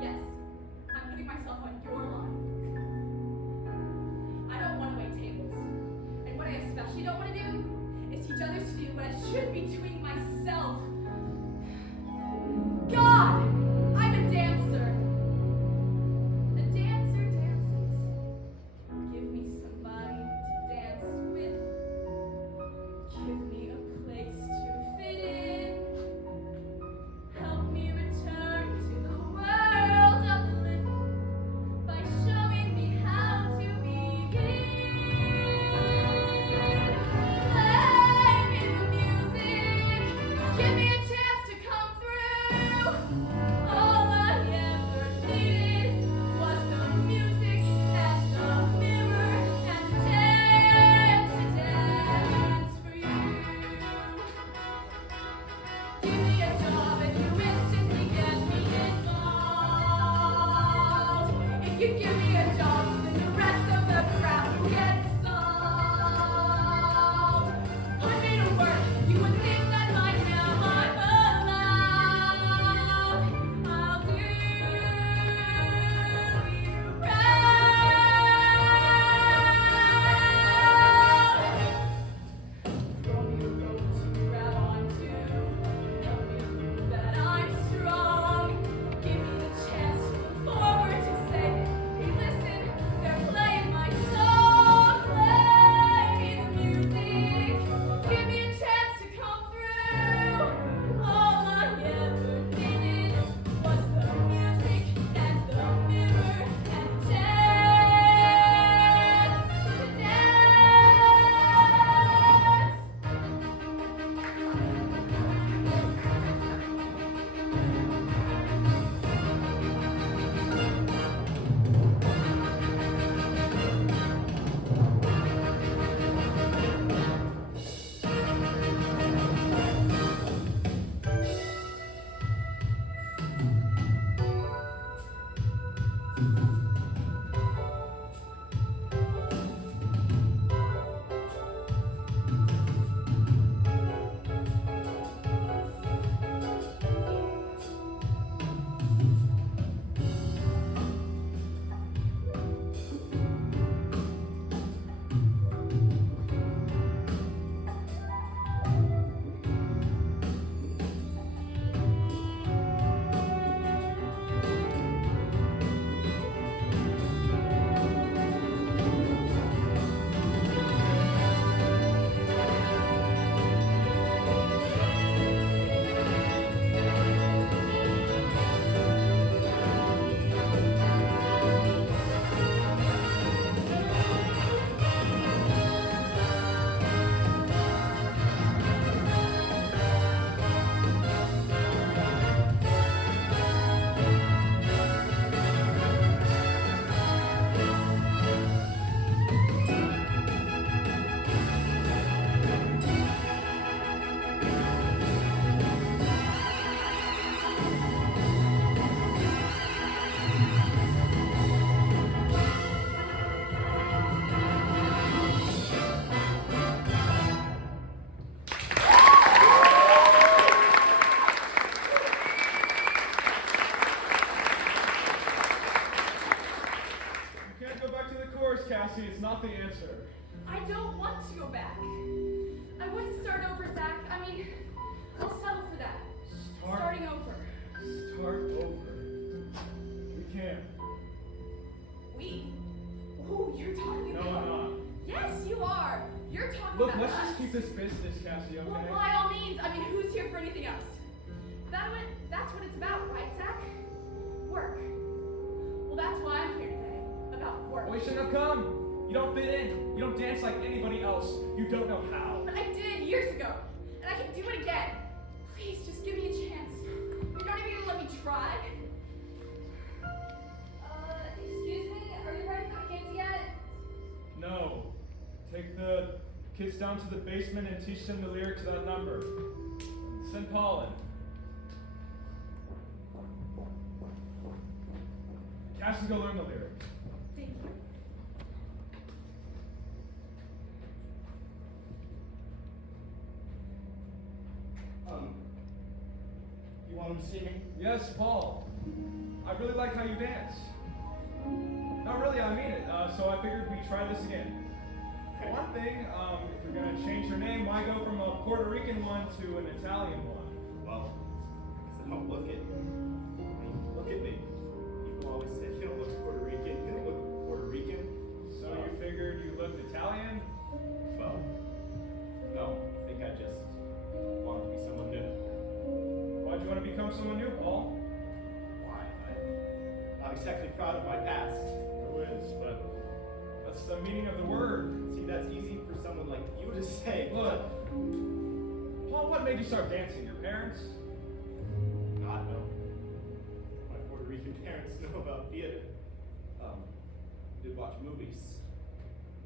Yes, I'm putting myself on your line. I don't want to wait tables. And what I especially don't want to do is teach others to do what I should be doing myself. God! I'm a dancer. A dancer dances. Give me somebody to dance with. let's just keep this business, Cassie, okay? Well, by all means. I mean, who's here for anything else? That's what it's about, right, Zach? Work. Well, that's why I'm here today. About work. Well, you shouldn't have come. You don't fit in. You don't dance like anybody else. You don't know how. But I did years ago, and I can do it again. Please, just give me a chance. You're not even gonna let me try. Excuse me, are you ready for the kids yet? No. Take the kids down to the basement and teach them the lyrics of that number. Send Paul in. Cassie, go learn the lyrics. Thank you. You want him to see me? Yes, Paul. I really like how you dance. No, really, I mean it. So I figured we'd try this again. Okay. One thing, if you're gonna change your name, why go from a Puerto Rican one to an Italian one? Well, because I don't look it. I mean, look at me. People always say you don't look Puerto Rican. You don't look Puerto Rican. So you figured you looked Italian? Well, no. I think I just wanted to be someone new. Why'd you want to become someone new, Paul? Why? I'm not exactly proud of my past. Who is, but that's the meaning of the word. See, that's easy for someone like you to say. Look, Paul, what made you start dancing? Your parents? God, no. My Puerto Rican parents know about theater. Did watch movies.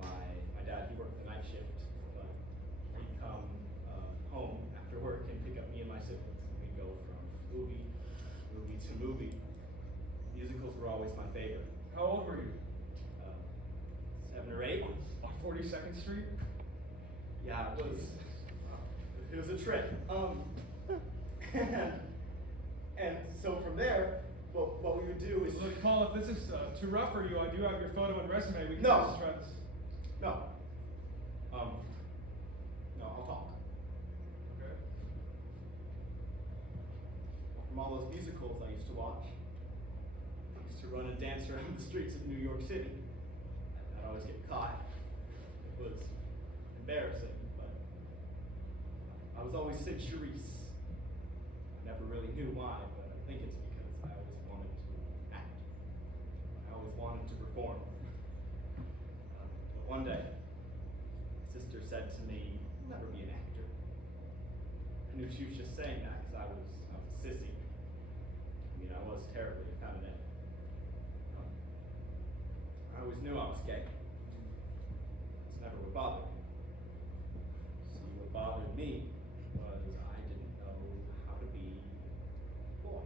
My dad, he worked the night shift, but he'd come home after work and pick up me and my siblings. And we'd go from movie to movie. Musicals were always my favorite. How old were you? 7 or 8. On 42nd Street? Yeah, it was a trip. And so from there, what we would do is Look, Paul, if this is too rough for you, I do have your photo and resume. We can No. just try this. no, I'll talk. Okay. From all those musicals I used to watch, I used to run and dance around the streets of New York City. I'd always get caught. It was embarrassing, but I was always Sid Charisse. I never really knew why, but I think it's because I always wanted to act. I always wanted to perform. But one day, my sister said to me, "You'll never be an actor." I knew she was just saying that because I was a sissy. I mean, I was terribly effeminate. I always knew I was gay. It's never what bothered me. See, what bothered me was I didn't know how to be a boy.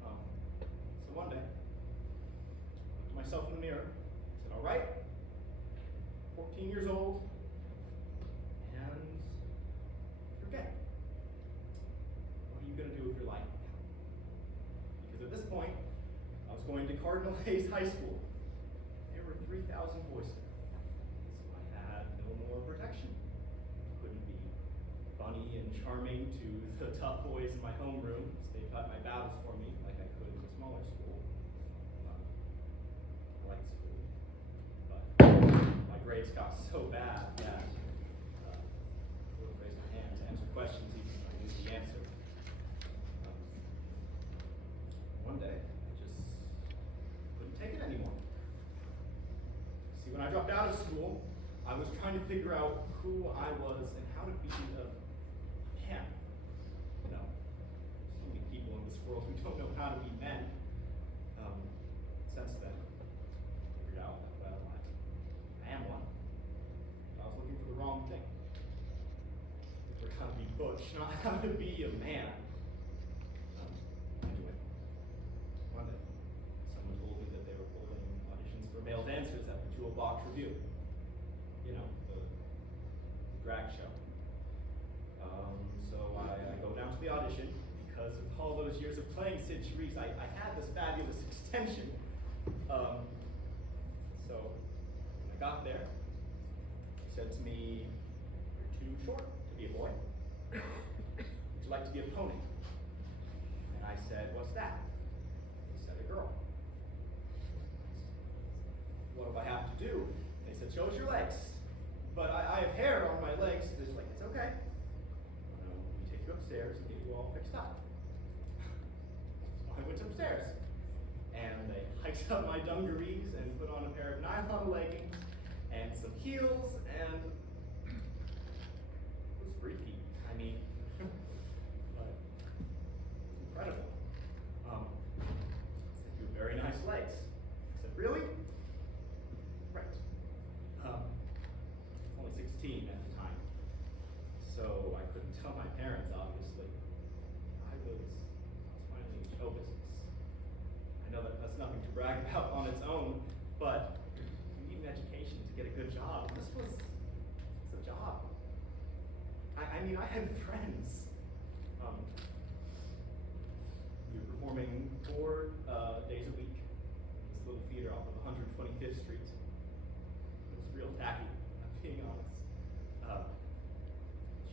So one day, I looked at myself in the mirror, said, "All right, 14 years old, and you're gay. What are you going to do with your life now?" Because at this point, I was going to Cardinal Hayes High School. There were 3,000 boys there. So I had no more protection. Couldn't be funny and charming to the tough boys in my homeroom as they fought my battles for me like I could in a smaller school. I liked school. But my grades got so bad that I wouldn't raise my hand to answer questions even if I knew the answer. One day, I just couldn't take it anymore. See, when I dropped out of school, I was trying to figure out who I was and how to be a man. You know, so many people in this world who don't know how to be men. Since then, I figured out that, well, I am one. But I was looking for the wrong thing. Looking for how to be butch, not how to be a man. Anyway, one day, someone told me that they were holding auditions for male dancers at the Jewel Box Review. You know, the drag show. So I go down to the audition because of all those years of playing Sid Charisse. I had this fabulous extension. So when I got there, he said to me, "You're too short to be a boy. Would you like to be a pony?" And I said, "What's that?" He said, "A girl." What do I have to do? They said, "Show us your legs." But I have hair upstairs and get you all fixed up. So I went upstairs, and they hiked up my dungarees and put on a pair of nylon leggings and some heels, and it was freaky. I mean, but incredible. Said, you have very nice legs. I said, really? Right. Only 16 at the time, so I couldn't tell my parents, obviously. I was finally in show business. I know that that's nothing to brag about on its own, but you need an education to get a good job. This was a job. I mean, I had friends. We were performing 4 days a week in this little theater off of 125th Street. It was real tacky, I'm being honest. The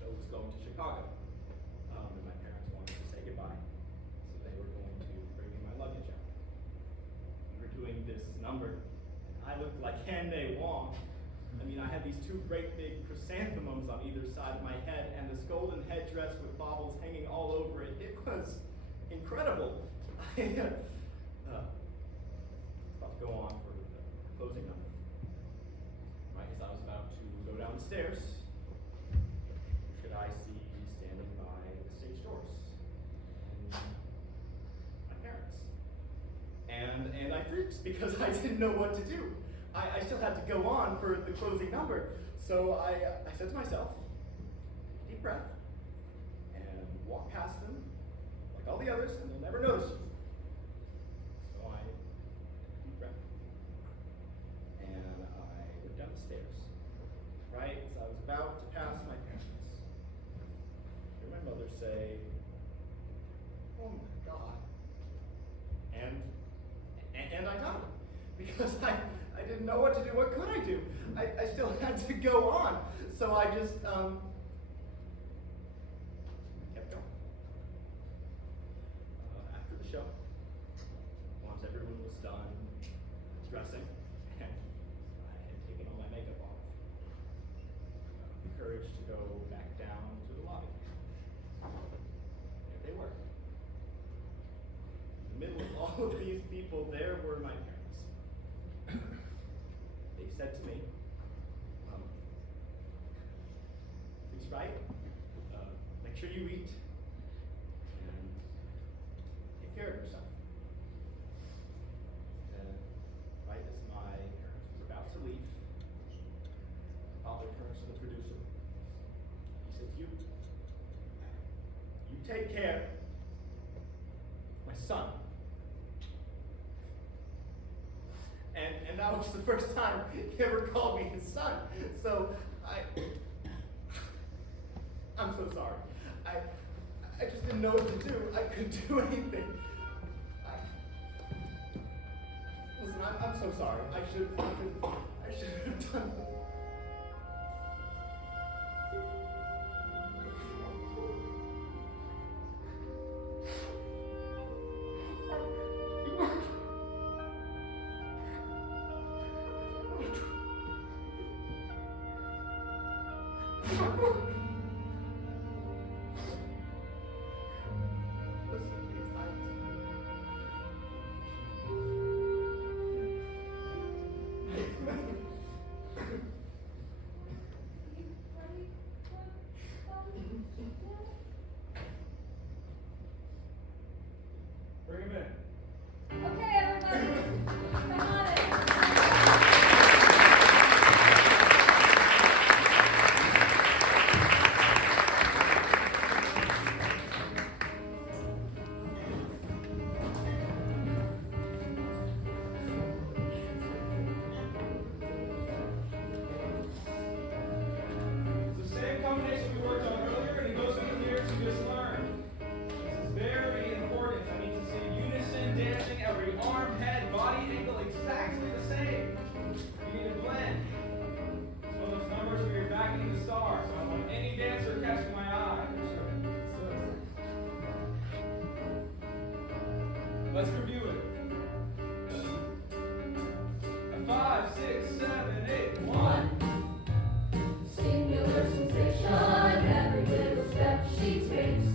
show was going to Chicago, and my parents wanted to say goodbye, so they were going to bring me my luggage out. We were doing this number, and I looked like Candy Wong. I mean, I had these 2 great big chrysanthemums on either side of my head, and this golden headdress with baubles hanging all over it. It was incredible. I was about to go on for the closing number. Right as I was about to go down the stairs, who should I see standing by the stage doors? My parents. And I freaked because I didn't know what to do. I still had to go on for the closing number. So I said to myself, deep breath, and walk past them like all the others, and they'll never notice you. So I took a deep breath, and I went down the stairs. Right as I was about to pass my parents, I heard my mother say, "Oh my God." And I got it. Because I didn't know what to do. What could I do? I still had to go on. So I just kept going. After the show, once everyone was done dressing, and I had taken all my makeup off, the courage to go back down to the lobby. There they were. In the middle of all of these people, there were my parents. They said to me, please write, make sure you eat, and take care of yourself. And right as my parents were about to leave, my father turns to the producer. He said, you take care of my son. And that was the first time he ever called me his son. So I'm so sorry. I just didn't know what to do. I couldn't do anything. Listen, I'm so sorry. I should have done. Bring him in. Okay, everybody. Come on in. It's the same combination we worked on earlier, and it goes with the lyrics you just learned. This is very important. I need to see unison dancing, every arm, head, body angle exactly the same. You need a blend. It's one of those numbers where you're backing the star, so I don't want any dancer catching my eye. Let's review it. A 5, 6, 7, 8, 1. Singular sensation, every little step she takes. makes.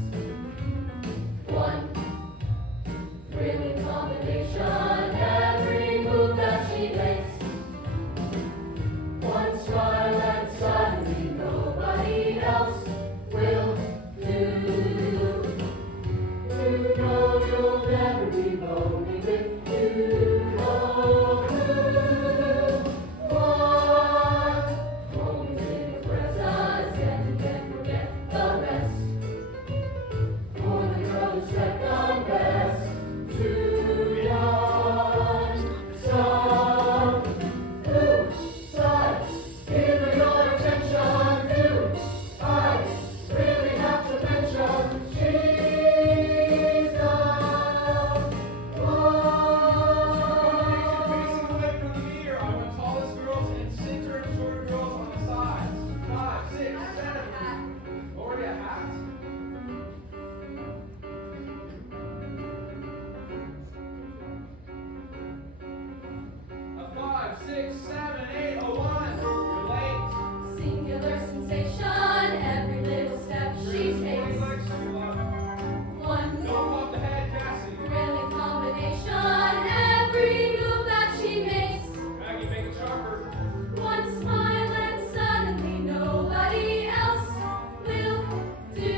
One thrilling combination, every move that she makes. One smile and suddenly nobody else will do. You know you'll never be lonely with you know who. One moment in your presence and you can't forget the rest. For the girl who's second best to none. Some who side, give her your attention to. I really have to mention she's the Facing away from the meter, I want tallest girls and center and shorter girls on the sides. 5, 6, 7. Already a hat? A 5, 6, 7, 8, a 1. You're late. singular sensation, every little step she takes. One Don't pop the head, Cassie. thrilling combination, every move that she makes. Maggie, make it sharper. One smile and suddenly nobody else will do.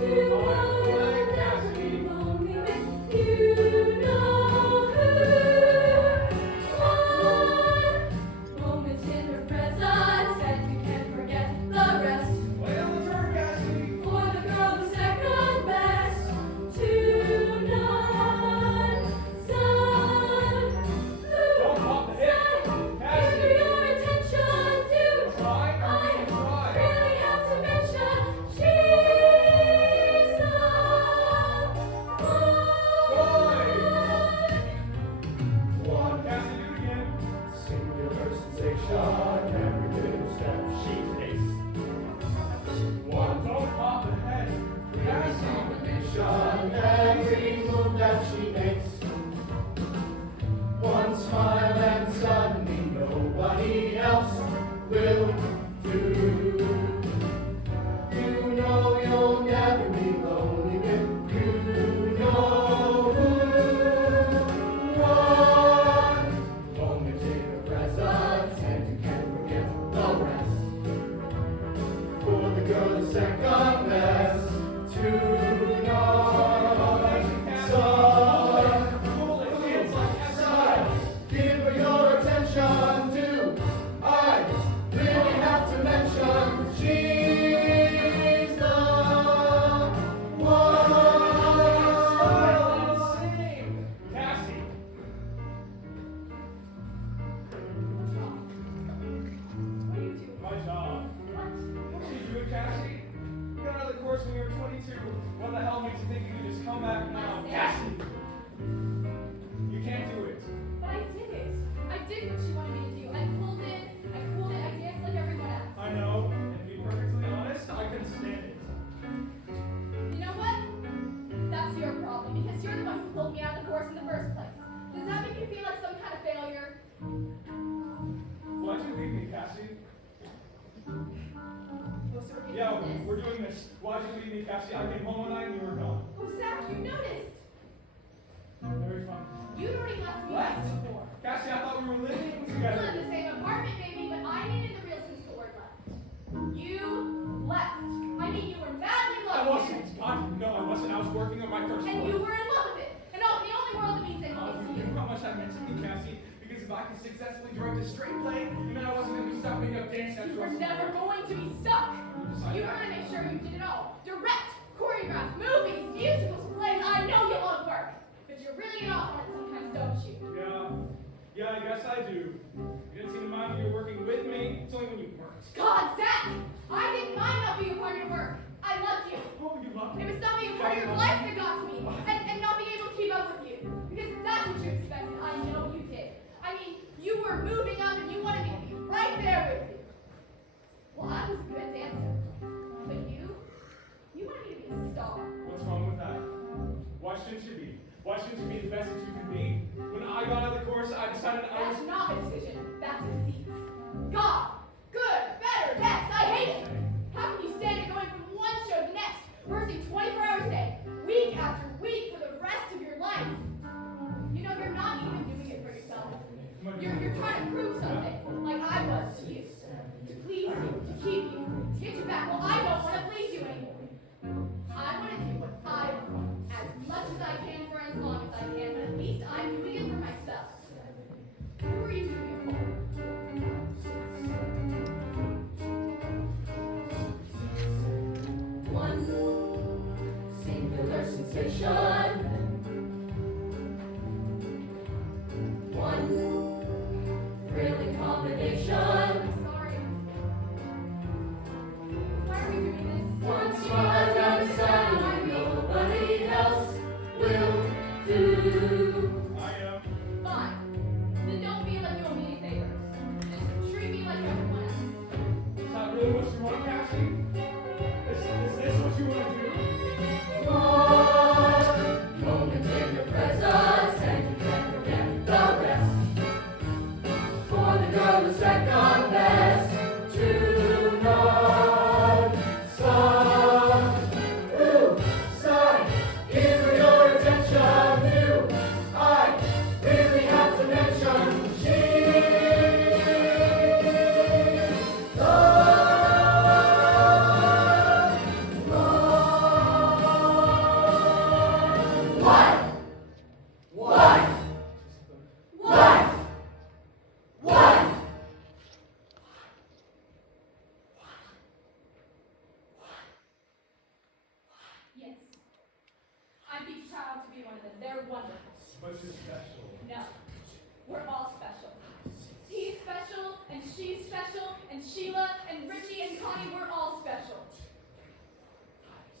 You know you'll never be lonely with you know who. One moment in her presence and you can't forget the rest. Lay on the turn, Cassie. For the girl who's second best to none. Some Don't pop the hip. give Cassie. your attention to. Try. I Try. really have to mention she's the One. Cassie, do it again. Singular sensation, every little step she takes. One. Don't pop the head. Cassie. Combination, every move that she makes. One smile and suddenly nobody else will do. You know you'll never be lonely with you know who. One moment in her presence and you can't forget the rest. For the girl is second best to none. Son, Cool it. Hands like side, give her your attention to. I really have to mention she's the one. Smile and sing. Cassie. What are you doing? My job. What? What are you doing, Cassie? You got out of the course when you were 22. What the hell makes you think you can just come back now? Cassie! You can't do it. But I did it. I did what she wanted me to do. I pulled it. I cooled it. I danced like everyone else. I know, and to be perfectly honest, I couldn't stand it. You know what? That's your problem because you're the one who pulled me out of the course in the first place. Does that make you feel like some kind of failure? Why'd you leave me, Cassie? Oh, so we're Yeah, getting we're doing this. Why'd you leave me, Cassie? I came home one night and you were gone. Oh, Zach, you noticed. Very fun. You'd already left me What? once before. Cassie, I thought we were living We live in together. the same apartment, baby, but I needed the real sense of the word left. You left. I mean, you were madly in I love with wasn't. it. God, no, I wasn't. I was working on my first And book. you were in love with it. And oh, the only world that means anything to You you. know how much that meant to me, Cassie? Because if I could successfully direct a straight play, you meant I wasn't going to be stuck making up dance steps. You were never going to be stuck. You were I going to make sure you did it all. Direct, choreograph, movies, musicals, plays. I know you love work. But you really get off on it sometimes, don't you? Yeah, I guess I do. You didn't seem to mind when you were working with me. It's only when you weren't. God, Zach! I didn't mind not being a part of your work. I loved you. Oh, you love It me. was not being a part of your life that got to me. And not being able to keep up with you. Because that's what you expected. I know you did. I mean, you were moving up and you wanted me to be right there with you. Well, I was a good dancer. But you wanted me to be a star. What's wrong with that? Why shouldn't you be? Why shouldn't you be the best that you can be? When I got out of the course, I decided I was... That's not a decision. That's a disease. God! Good, better, best, I hate it! How can you stand it going from one rehearsing 24 hours a day, week after week for the rest of your life. You know, you're not even doing it for yourself. You're trying to prove something, like I was to you. To please you, to keep you, to get you back. Well, I don't want to please you anymore. I want to do what I want, as much as I can for as long as I can, but at least I'm doing it for myself. Who are you doing it for? One singular sensation. One thrilling combination. I'm sorry. Why are we doing this? One smile and sound nobody else will do. I know. Fine. Then don't feel like you owe me any favors. Just treat me like everyone else. Is that really what you want, Cassie? Is this what you want to do? One moment in your presence and you can't forget the rest. For the girl who's second best to none. Sun, ooh, sun, give her your attention. You, I really have to mention she. Yes. I'd be proud to be one of them. They're wonderful. But you're special. No. We're all special. He's special, and she's special, and Sheila, and Richie, and Connie, we're all special.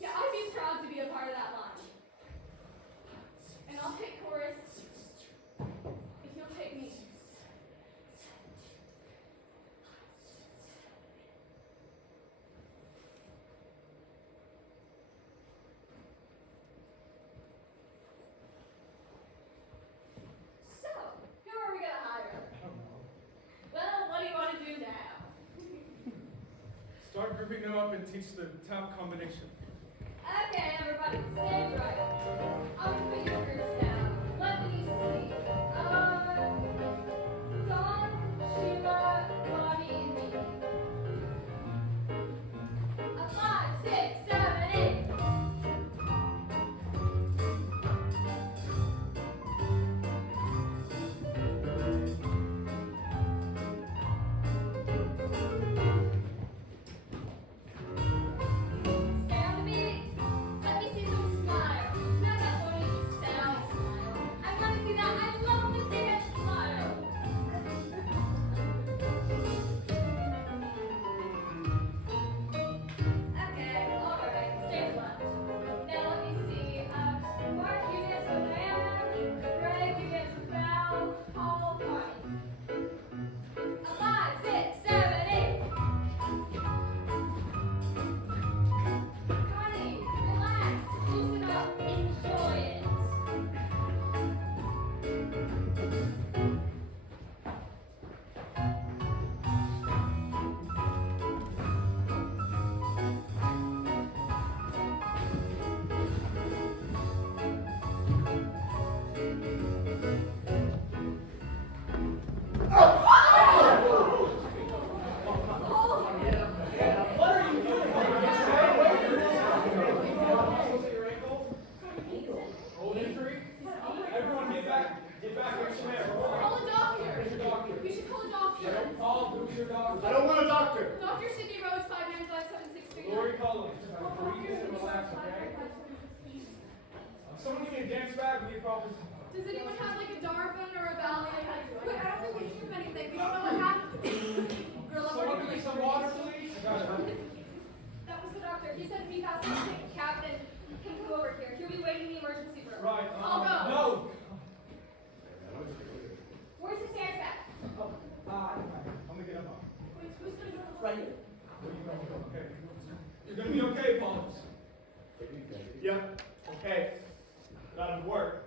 Yeah, I'd be proud to be a part of that line. And I'll take chorus if you'll take me. So, who are we gonna hire? Well, what do you want to do now? Start grouping them up and teach the tap combination. Okay, everybody, stand right. I'm gonna put your groups down. Let me see. Dawn, Sheila, Bonnie, and me. 5, 6, 7, 8. Stay on the beat. Let me see some smile. Now that's what you sound. I want to see that. I love to see that smile. Okay, all right. Stay left. Now let me see. Mark, you dance with Anne. Greg, you dance with Val. Paul, Connie. 5, 6, 7, 8. Connie, relax, loosen up, enjoy it. What are you doing? Old injury? Everyone get back. Get back. Where's your man? Call a doctor. Where's your doctor? You should call a doctor. Paul, who's your doctor? I don't want a doctor. Dr. Sydney Rose, 5957639. Lori, call him. Breathe and relax, okay? Someone give me a dance bag. We need problems. Does anyone have like a Darwin or a Ballet? Wait, I don't think we have anything. We don't know what happened. Girl, I'm Someone working give me late. some water, please. I got it. That was the doctor. He said he has to take a cab and can come over here. He'll be waiting in the emergency room. Right. I'll go. No. Where's his dance bag? I'm gonna get him up. Wait, who's gonna go? Right here. Okay. You're gonna be okay, Paul. Yep. Okay. Gotta work.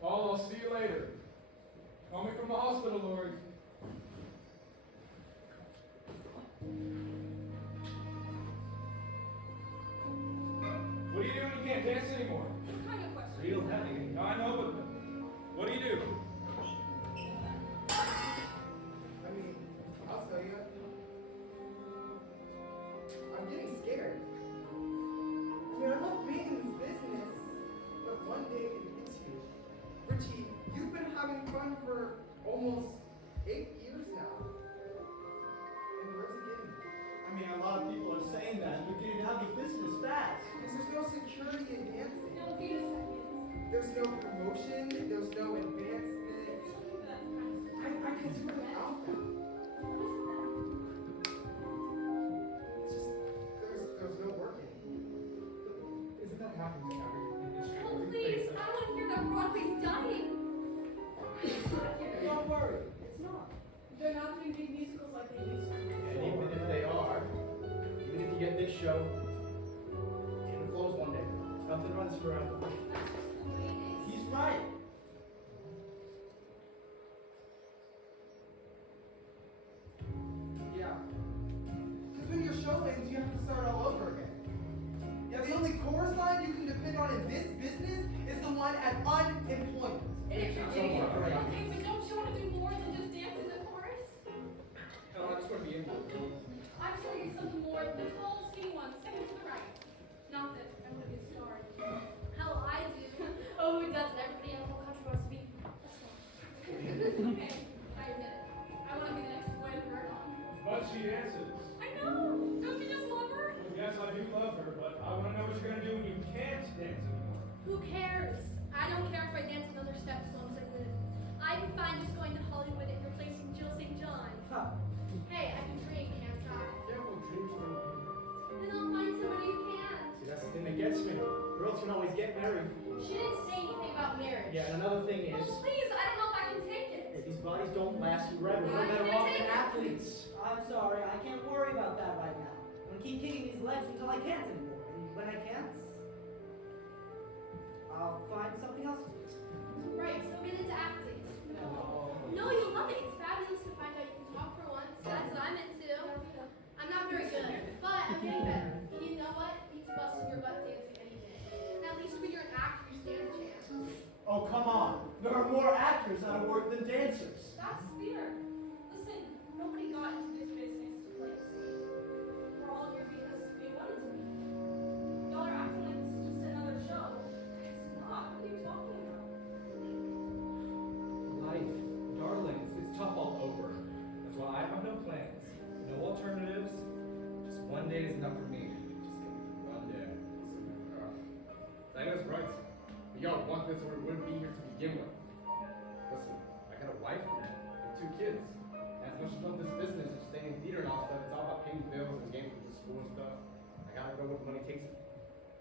Paul, I'll see you later. Call me from the hospital, Lori. What do you do when you can't dance anymore? What kind of question? Real heavy. No, I know, but what do you do? I mean, I'll tell you. I'm getting scared. I mean, I love being in this business, but one day it hits you. Richie, you've been having fun for almost 8 years now. And where's it getting you? I mean, a lot of people are saying that. We're getting out of business fast. Because there's no security in dancing. No, wait a second. There's no promotion, there's no advancement. I can do it without that. It's just, there's no working. Isn't that happening to every industry? Oh, every please, place? I don't want to hear that Broadway's dying. Don't worry, it's not. They're not doing big musicals like they used to. And even if they are, even if you get this show, it'll close one day. Nothing runs forever. That's just the way it is. He's right. Yeah. Because when your show ends, you have to start all over again. Yeah, the only chorus line you can depend on in this business is the one at unemployment. Okay, Don't but worry. don't you want to do more than just dance in the chorus? Hell, I just want to be in one. I'm sure it's something more. The tall, skinny one, second to the right. Not that I want to be a star. Hell, I do. Oh, who doesn't? Everybody in the whole country wants to be a star. Okay, I admit it. I want to be the next boy to burn on. But she dances. I know. Don't you just love her? Yes, I do love her, but I want to know what you're going to do when you can't dance anymore. Who cares? I don't care if I dance another step as long as I live. I'd be fine just going to Hollywood and replacing Jill St. John. Huh. Hey, I can dream, can't I? Yeah, well, dreams from Then I'll find somebody who can. See, that's the thing that gets me. Girls can always get married. She didn't say anything about marriage. Yeah, and another thing is, Well, please, I don't know if I can take it. these bodies don't last forever. Why We're better can't I off take than it? athletes. I'm sorry, I can't worry about that right now. I'm gonna keep kicking these legs until I can't anymore. And when I can't, I'll find something else to do. Right, so get into acting. No. No, you'll love it. It's fabulous to find out you can talk for once. That's what I'm into. I'm not very good, but I'm getting better. And you know what? Beats busting your butt dancing any day. And at least when you're an actor, you stand a chance. Oh, come on. There are more actors out of work than dancers. That's weird. Listen, nobody got into this business to play a scene. We're all here because they wanted to be. Y'all are acting like this is just another show. It's not. What are you talking about? Life, darlings, it's tough all over. That's why I have no plans, no alternatives. Just one day is enough for me. Just give me one day. Diana's right. We all want this or we wouldn't be here to begin with. Listen, I got a wife and 2 kids. And as much as I love this business of staying in theater and all stuff, it's all about paying bills and getting through school and stuff. I gotta go where the money takes me.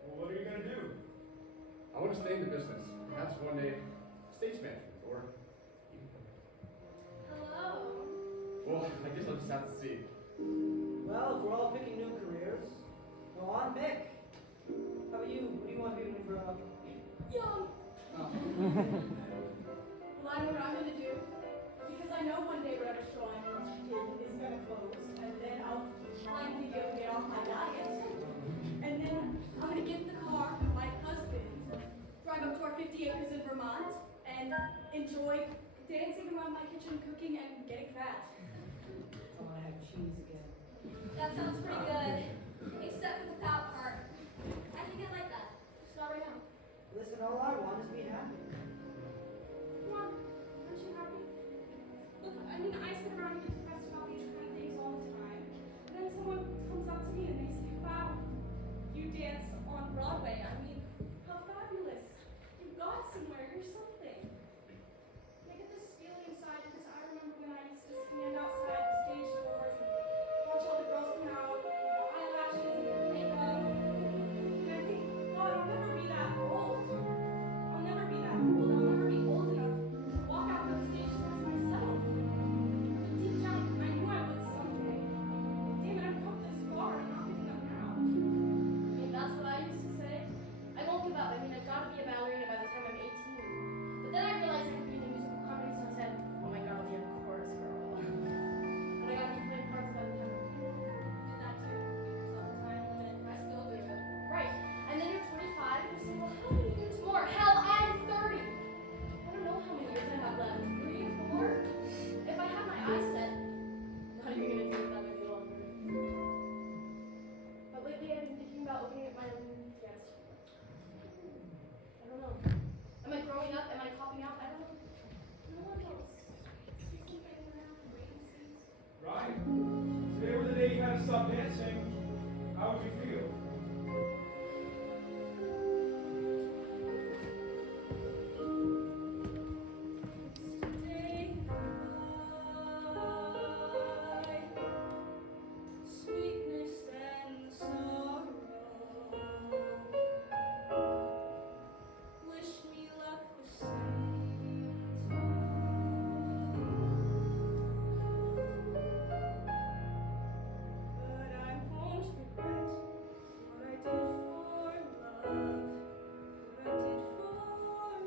Well, what are you going to do? I want to stay in the business. Perhaps one day, stage management or even. Hello. Well, I guess I'll just have to see. Well, if we're all picking new careers, well, I'm Mick. How about you? What do you want to be when you grow up? Young. Oh. Well, I know what I'm going to do. Because I know one day whatever show I'm in is going to close. And then I'll finally be able to get off my diet. And then I'm going to get in the car with my husband, drive up to our 50 acres in Vermont, and enjoy dancing around my kitchen, cooking, and getting fat. I want to have cheese again. That sounds pretty good. Except for the fat part. I think I like that. Start right now. Listen, all I want is to be happy. Come on, aren't you happy? Look, I mean, I sit around and get depressed about these kind of things all the time. And then someone comes up to me and they say, wow, you dance on Broadway. I mean, how fabulous. You got somewhere, you're something. And I get this feeling inside because I remember when I used to stand outside the stage doors and watch all the girls come out, with the eyelashes and the makeup. And I think, God, I'll never be that old. I'll never be that old. stop dancing, how would you feel? Stay by sweetness and sorrow. Wish me luck the same but I won't regret what I did for love. What I did for love.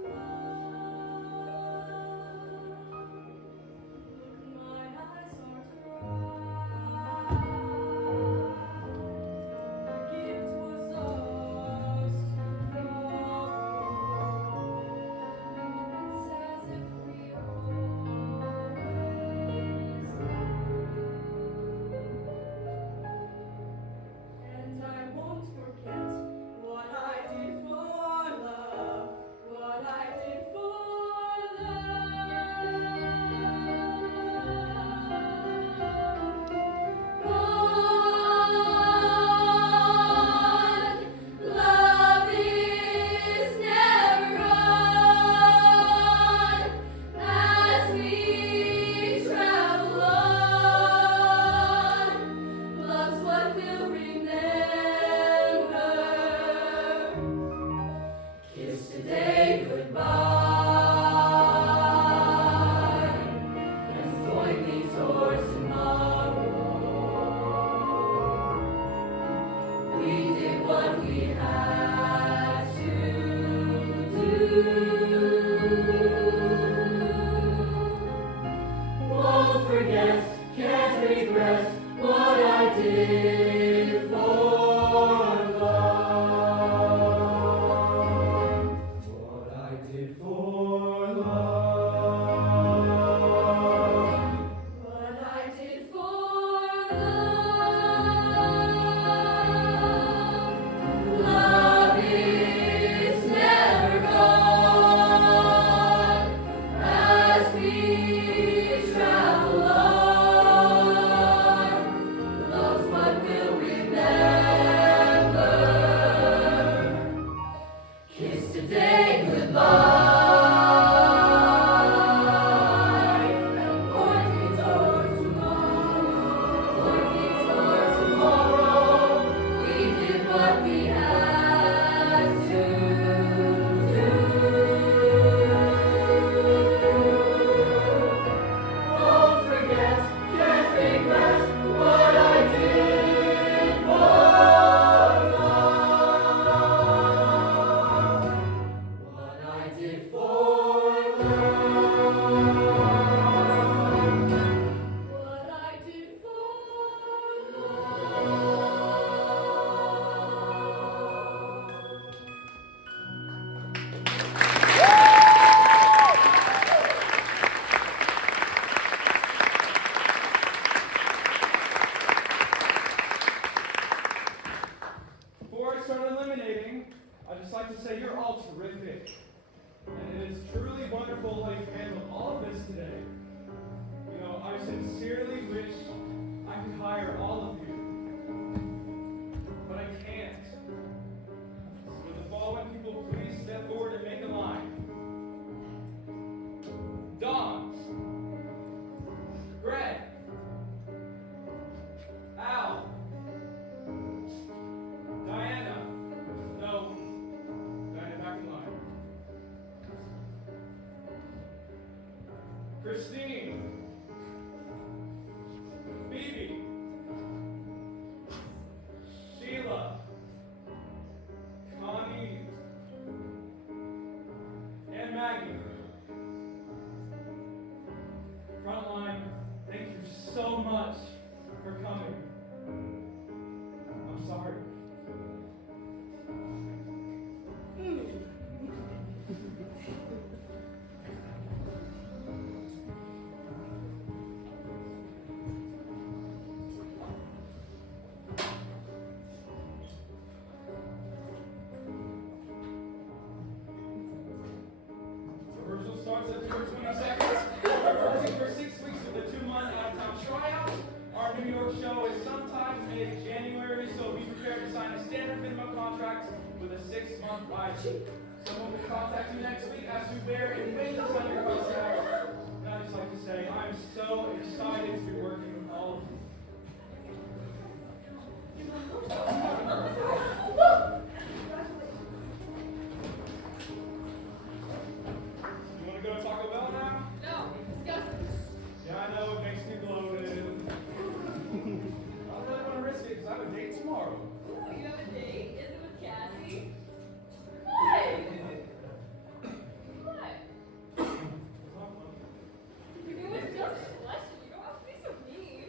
Look, my eyes are dry. The gift was ours to borrow. It's as if we always and I won't forget what I did for love. What I did for love. Love is never gone as we travel on. Love's what we'll remember. Kiss today goodbye and point me towards tomorrow. We did what we had to do. Won't forget, can't regret what I did for love. What I did for love. What I did for love. Love is never gone as we travel on. Love's what we'll remember. Kiss today goodbye and point me towards tomorrow. Point me towards tomorrow. We did what we had to do. Won't forget, can't regret what I did for love. What I did for love. What I did for Before I start eliminating, I'd just like to say you're all terrific. And it is truly wonderful how you've handled all of this today. You know, I sincerely wish I could hire all of you. But I can't. So with the following people, please step forward and make a line. Dawn. Greg. Al. Diana. No. Diana, back in line. Christine. Phoebe. Sheila. Connie. And Maggie. Frontline, thank you so much for coming. I'm sorry. Rehearsal starts at 2:20 seconds. We're rehearsing for 6 weeks with a 2-month out-of-town tryout. Our New York show is sometime in standard minimum contract with a 6-month IG. Someone will contact you next week as to where and when to sign your contract. And I'd just like to say I'm so excited to be working with all of you. You want to go to Taco Bell now? No, disgusting. Yeah, I know it makes me bloated. I don't really want to risk it because I have a date tomorrow. Ooh, you have a date? Is it with Cassie? What? What? You was just blushing. You don't have to be so mean.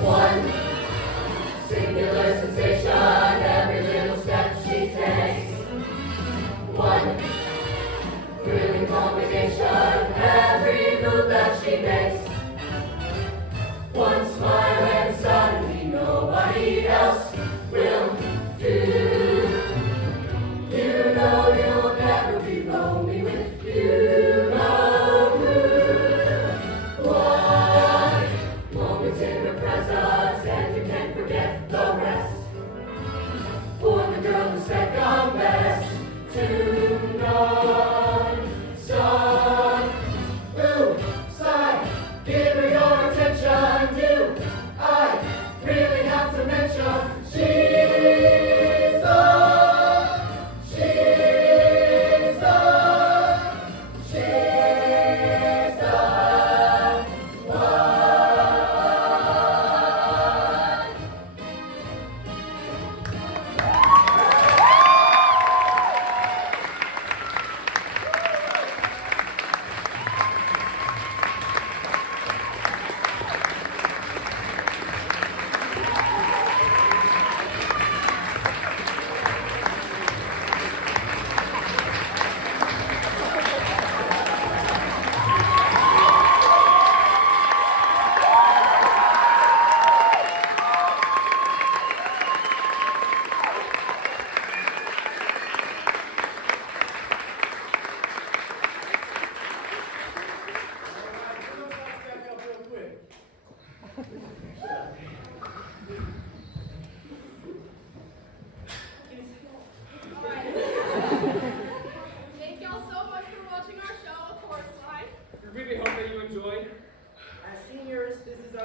One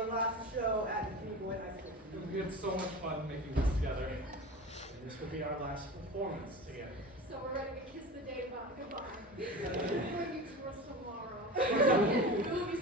our last show at the Gimme High School. We had so much fun making this together. And this will be our last performance together. So we're ready to kiss the day goodbye. We'll meet tomorrow. We'll be